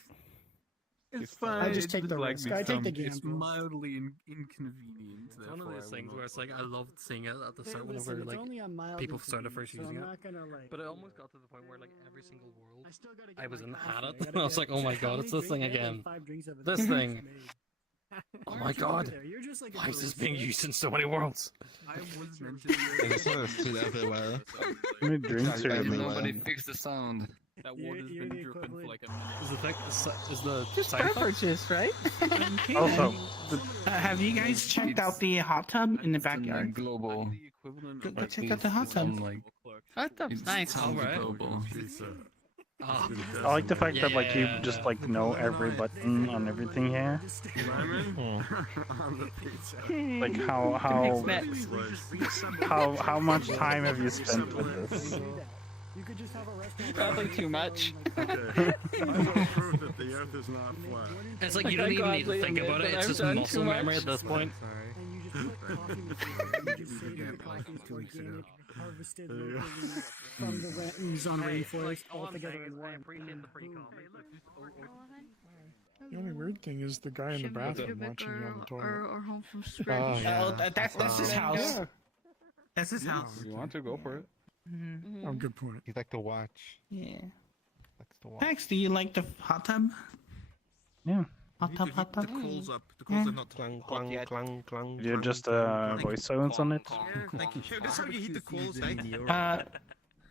It's fine. I just take the risk. I take the gamble. It's mildly inconvenient. It's one of those things where it's like I loved seeing it at the start whenever Listen, it's like only a mild people started first inconvenience, using so I'm it. not gonna, like- But it almost got to the point where like every single world get I was in my had coffee. it. I gotta I was get- like, oh my god, How it's many this thing drinks? I had, again. like, 5 drinks of it. This It's thing. made. Oh Why my aren't you over god. there? You're just like a Why is this barista. being used in so many worlds? I was meant to be. It's still everywhere. How many drinks are you making? Nobody fixed the sound. That water's been dripping for like a minute. Is the thing is the Just side beverages, right? Also, have you guys checked out the hot tub in the backyard? Global. Go check out the hot tub. Hot tub's nice. Alright. Global. Oh. I like the fact that like you Yeah. just like know every button on everything here. On the pizza. Like how much time have you spent with this? You could just have a restaurant. Probably too much. Okay. I want to prove that the earth is not flat. It's like you don't even need to think about it, it's just muscle memory at this point. And you just put coffee machine, and you just say that the coffee is organic, harvested locally from the Amazon rainforest, all together in one. The only weird thing is the guy in the bathroom watching you on the toilet. Or home from Oh, scratch. yeah. That's his house. That's his house. If you want to go for it. Oh, good point. You like to watch. Yeah. Likes to watch. Max, do you like the hot tub? Yeah. Hot tub, hot tub. The coals up. The coals are not clang, clang, clang, clang. You just voice silence on it. Thank you. That's how you heat the coals, eh?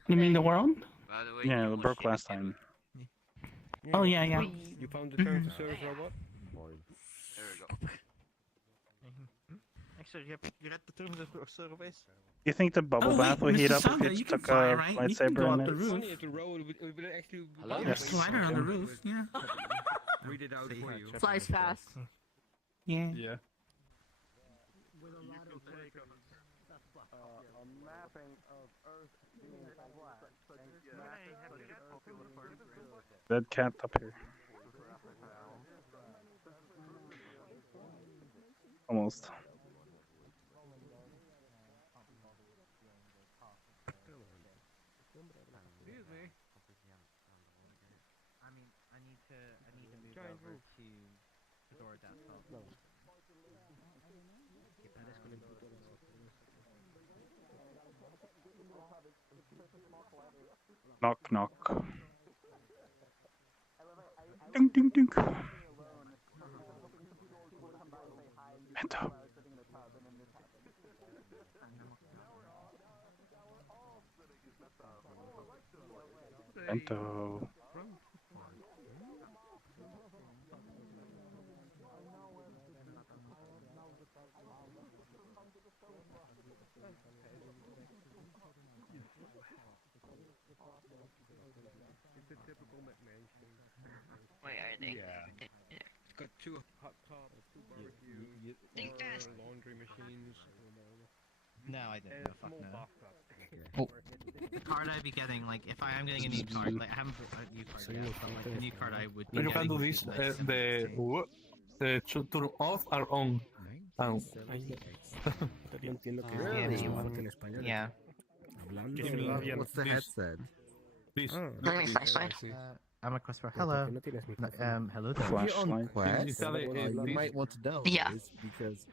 You mean the world? Yeah, it broke last time. Oh yeah, yeah. You found the terms of service robot? Actually, you read the terms of service? You think the bubble bath will heat up if you took a lightsaber in it? If the road would actually Hello? There's a slider on the roof, yeah. read it out for you. Flies fast. Yeah. Yeah. Dead cat up here. Almost. Excuse me. I mean, I need to move over to Fedora desktop. That is going to be Knock knock. Ding ding ding. Mento. Mento. It's a typical McMansion. Where are they? It's got 2 hot tubs, 2 barbecues, 4 laundry machines. No, I didn't. And No, fuck small no. bathtub. Oh. The card I'd be getting, like, if I am getting a new card, like, I haven't put a new card yet, but, like, the new card I would be Pero getting quando would be, diz like, the turn off or on. No entiendo qué es en español. Yeah. Hablando. What's the headset? I'm a quest for hello. Hello there. If you're on Quest, you might want to know this because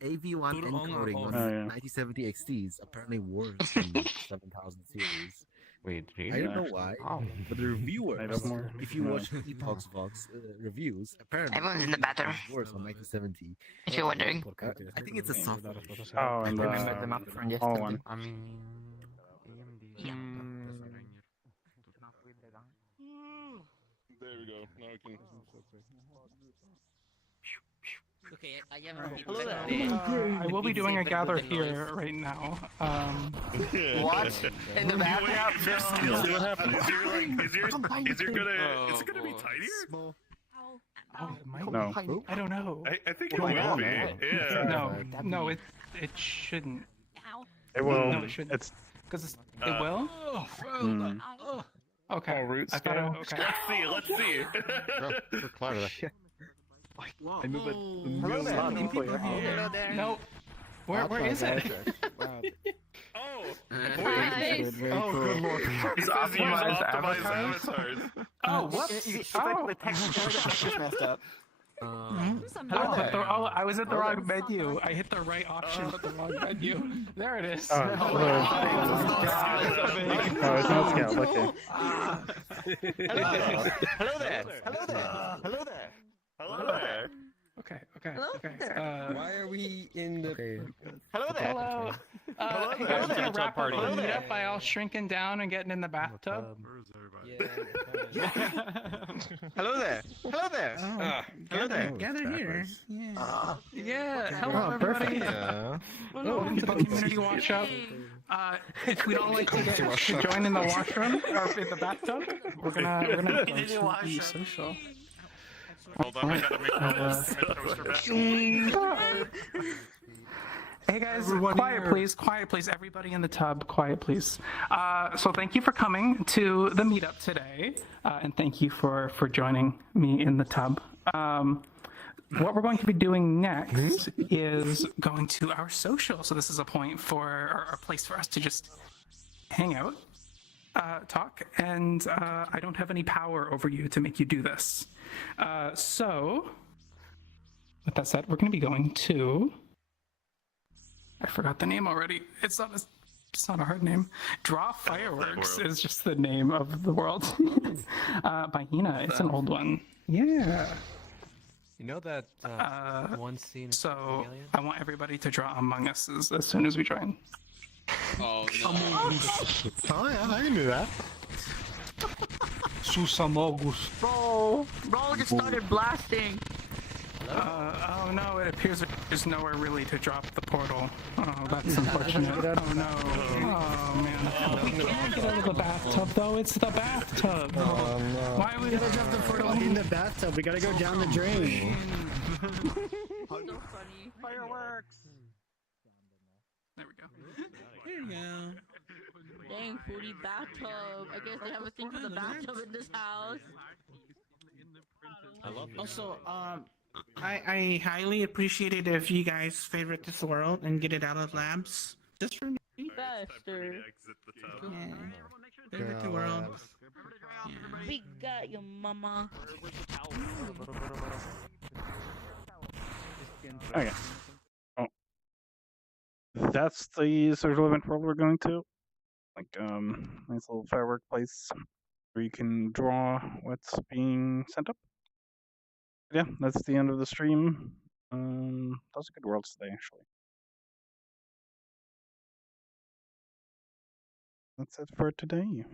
AV1 encoding on 9070 XTs apparently worse than 7000 series. Wait, I don't know why, but the reviewers, if you watch Epoch's Vox reviews, apparently Everyone's in the bathroom. it's worse on 9070. If you're wondering. I think it's a software. Oh, and remember the map from all yesterday. one. I mean, Yeah. There we go. Now we can. Okay, I haven't. Hello I will be doing a gather here right now. What? In the bathroom? What happened? Is it gonna be tinier? Oh, it might No. be. I don't know. I think it will be. Yeah. No, it shouldn't. It will. No, it shouldn't. It's Because it will. Okay. Oh, root I thought scale. okay. Let's see. I knew that. Hello there. Hello there. No. Where is it? Oh. Hi. Oh, good lord. It says use optimized avatars. Oh, what? Oh. Just messed up. Hello there. I was at the wrong menu. I hit the right option but the wrong menu. There it is. Oh, it's not scaled. Okay. Hello there. Hello there. Hello there. Hello there. Okay. Why are we in the... Hello there. Hello. Hey guys, we're gonna wrap up the meetup by all shrinking down and getting in the bathtub. Hello there. Hello there. Hello there. Gather here. Yeah. Yeah. Hello everybody. Welcome to the community watch up. If we'd all like to join in the washroom or in the bathtub, we're gonna be social. Hold on, I gotta make Hey guys, quiet please, everybody in the tub, quiet please. So thank you for coming to the meetup today, and thank you for joining me in the tub. What we're going to be doing next is going to our social. So this is a point for, or a place for us to just hang out, talk, and I don't have any power over you to make you do this. So, with that said, we're going to be going to... I forgot the name already. It's not a hard name. Draw Fireworks is just the name of the world. By Hina. It's an old one. Yeah. You know that one scene. So I want everybody to draw Among Us as soon as we join. Oh no! Oh yeah, I can do that. Susamogus. Bro, just started blasting. Oh no, it appears there's nowhere really to drop the portal. Oh, that's unfortunate. Oh no. Oh man. We can't get out of the bathtub though, it's the bathtub. Oh no. Why would we gotta drop the portal in the bathtub? We gotta go down the drain. So funny. Fireworks! There we go. There you go. Dang, foodie bathtub. I guess they have a thing for the bathtub in this house. I love it. Also, I highly appreciate it if you guys favorite this world and get it out of labs. Just for me. Faster. Yeah. Favorite the world. Yeah. We got you, mama. Okay. Oh. That's the social event world we're going to. Like, nice little firework place where you can draw what's being sent up. Yeah, that's the end of the stream. Those are good worlds today, actually. That's it for today.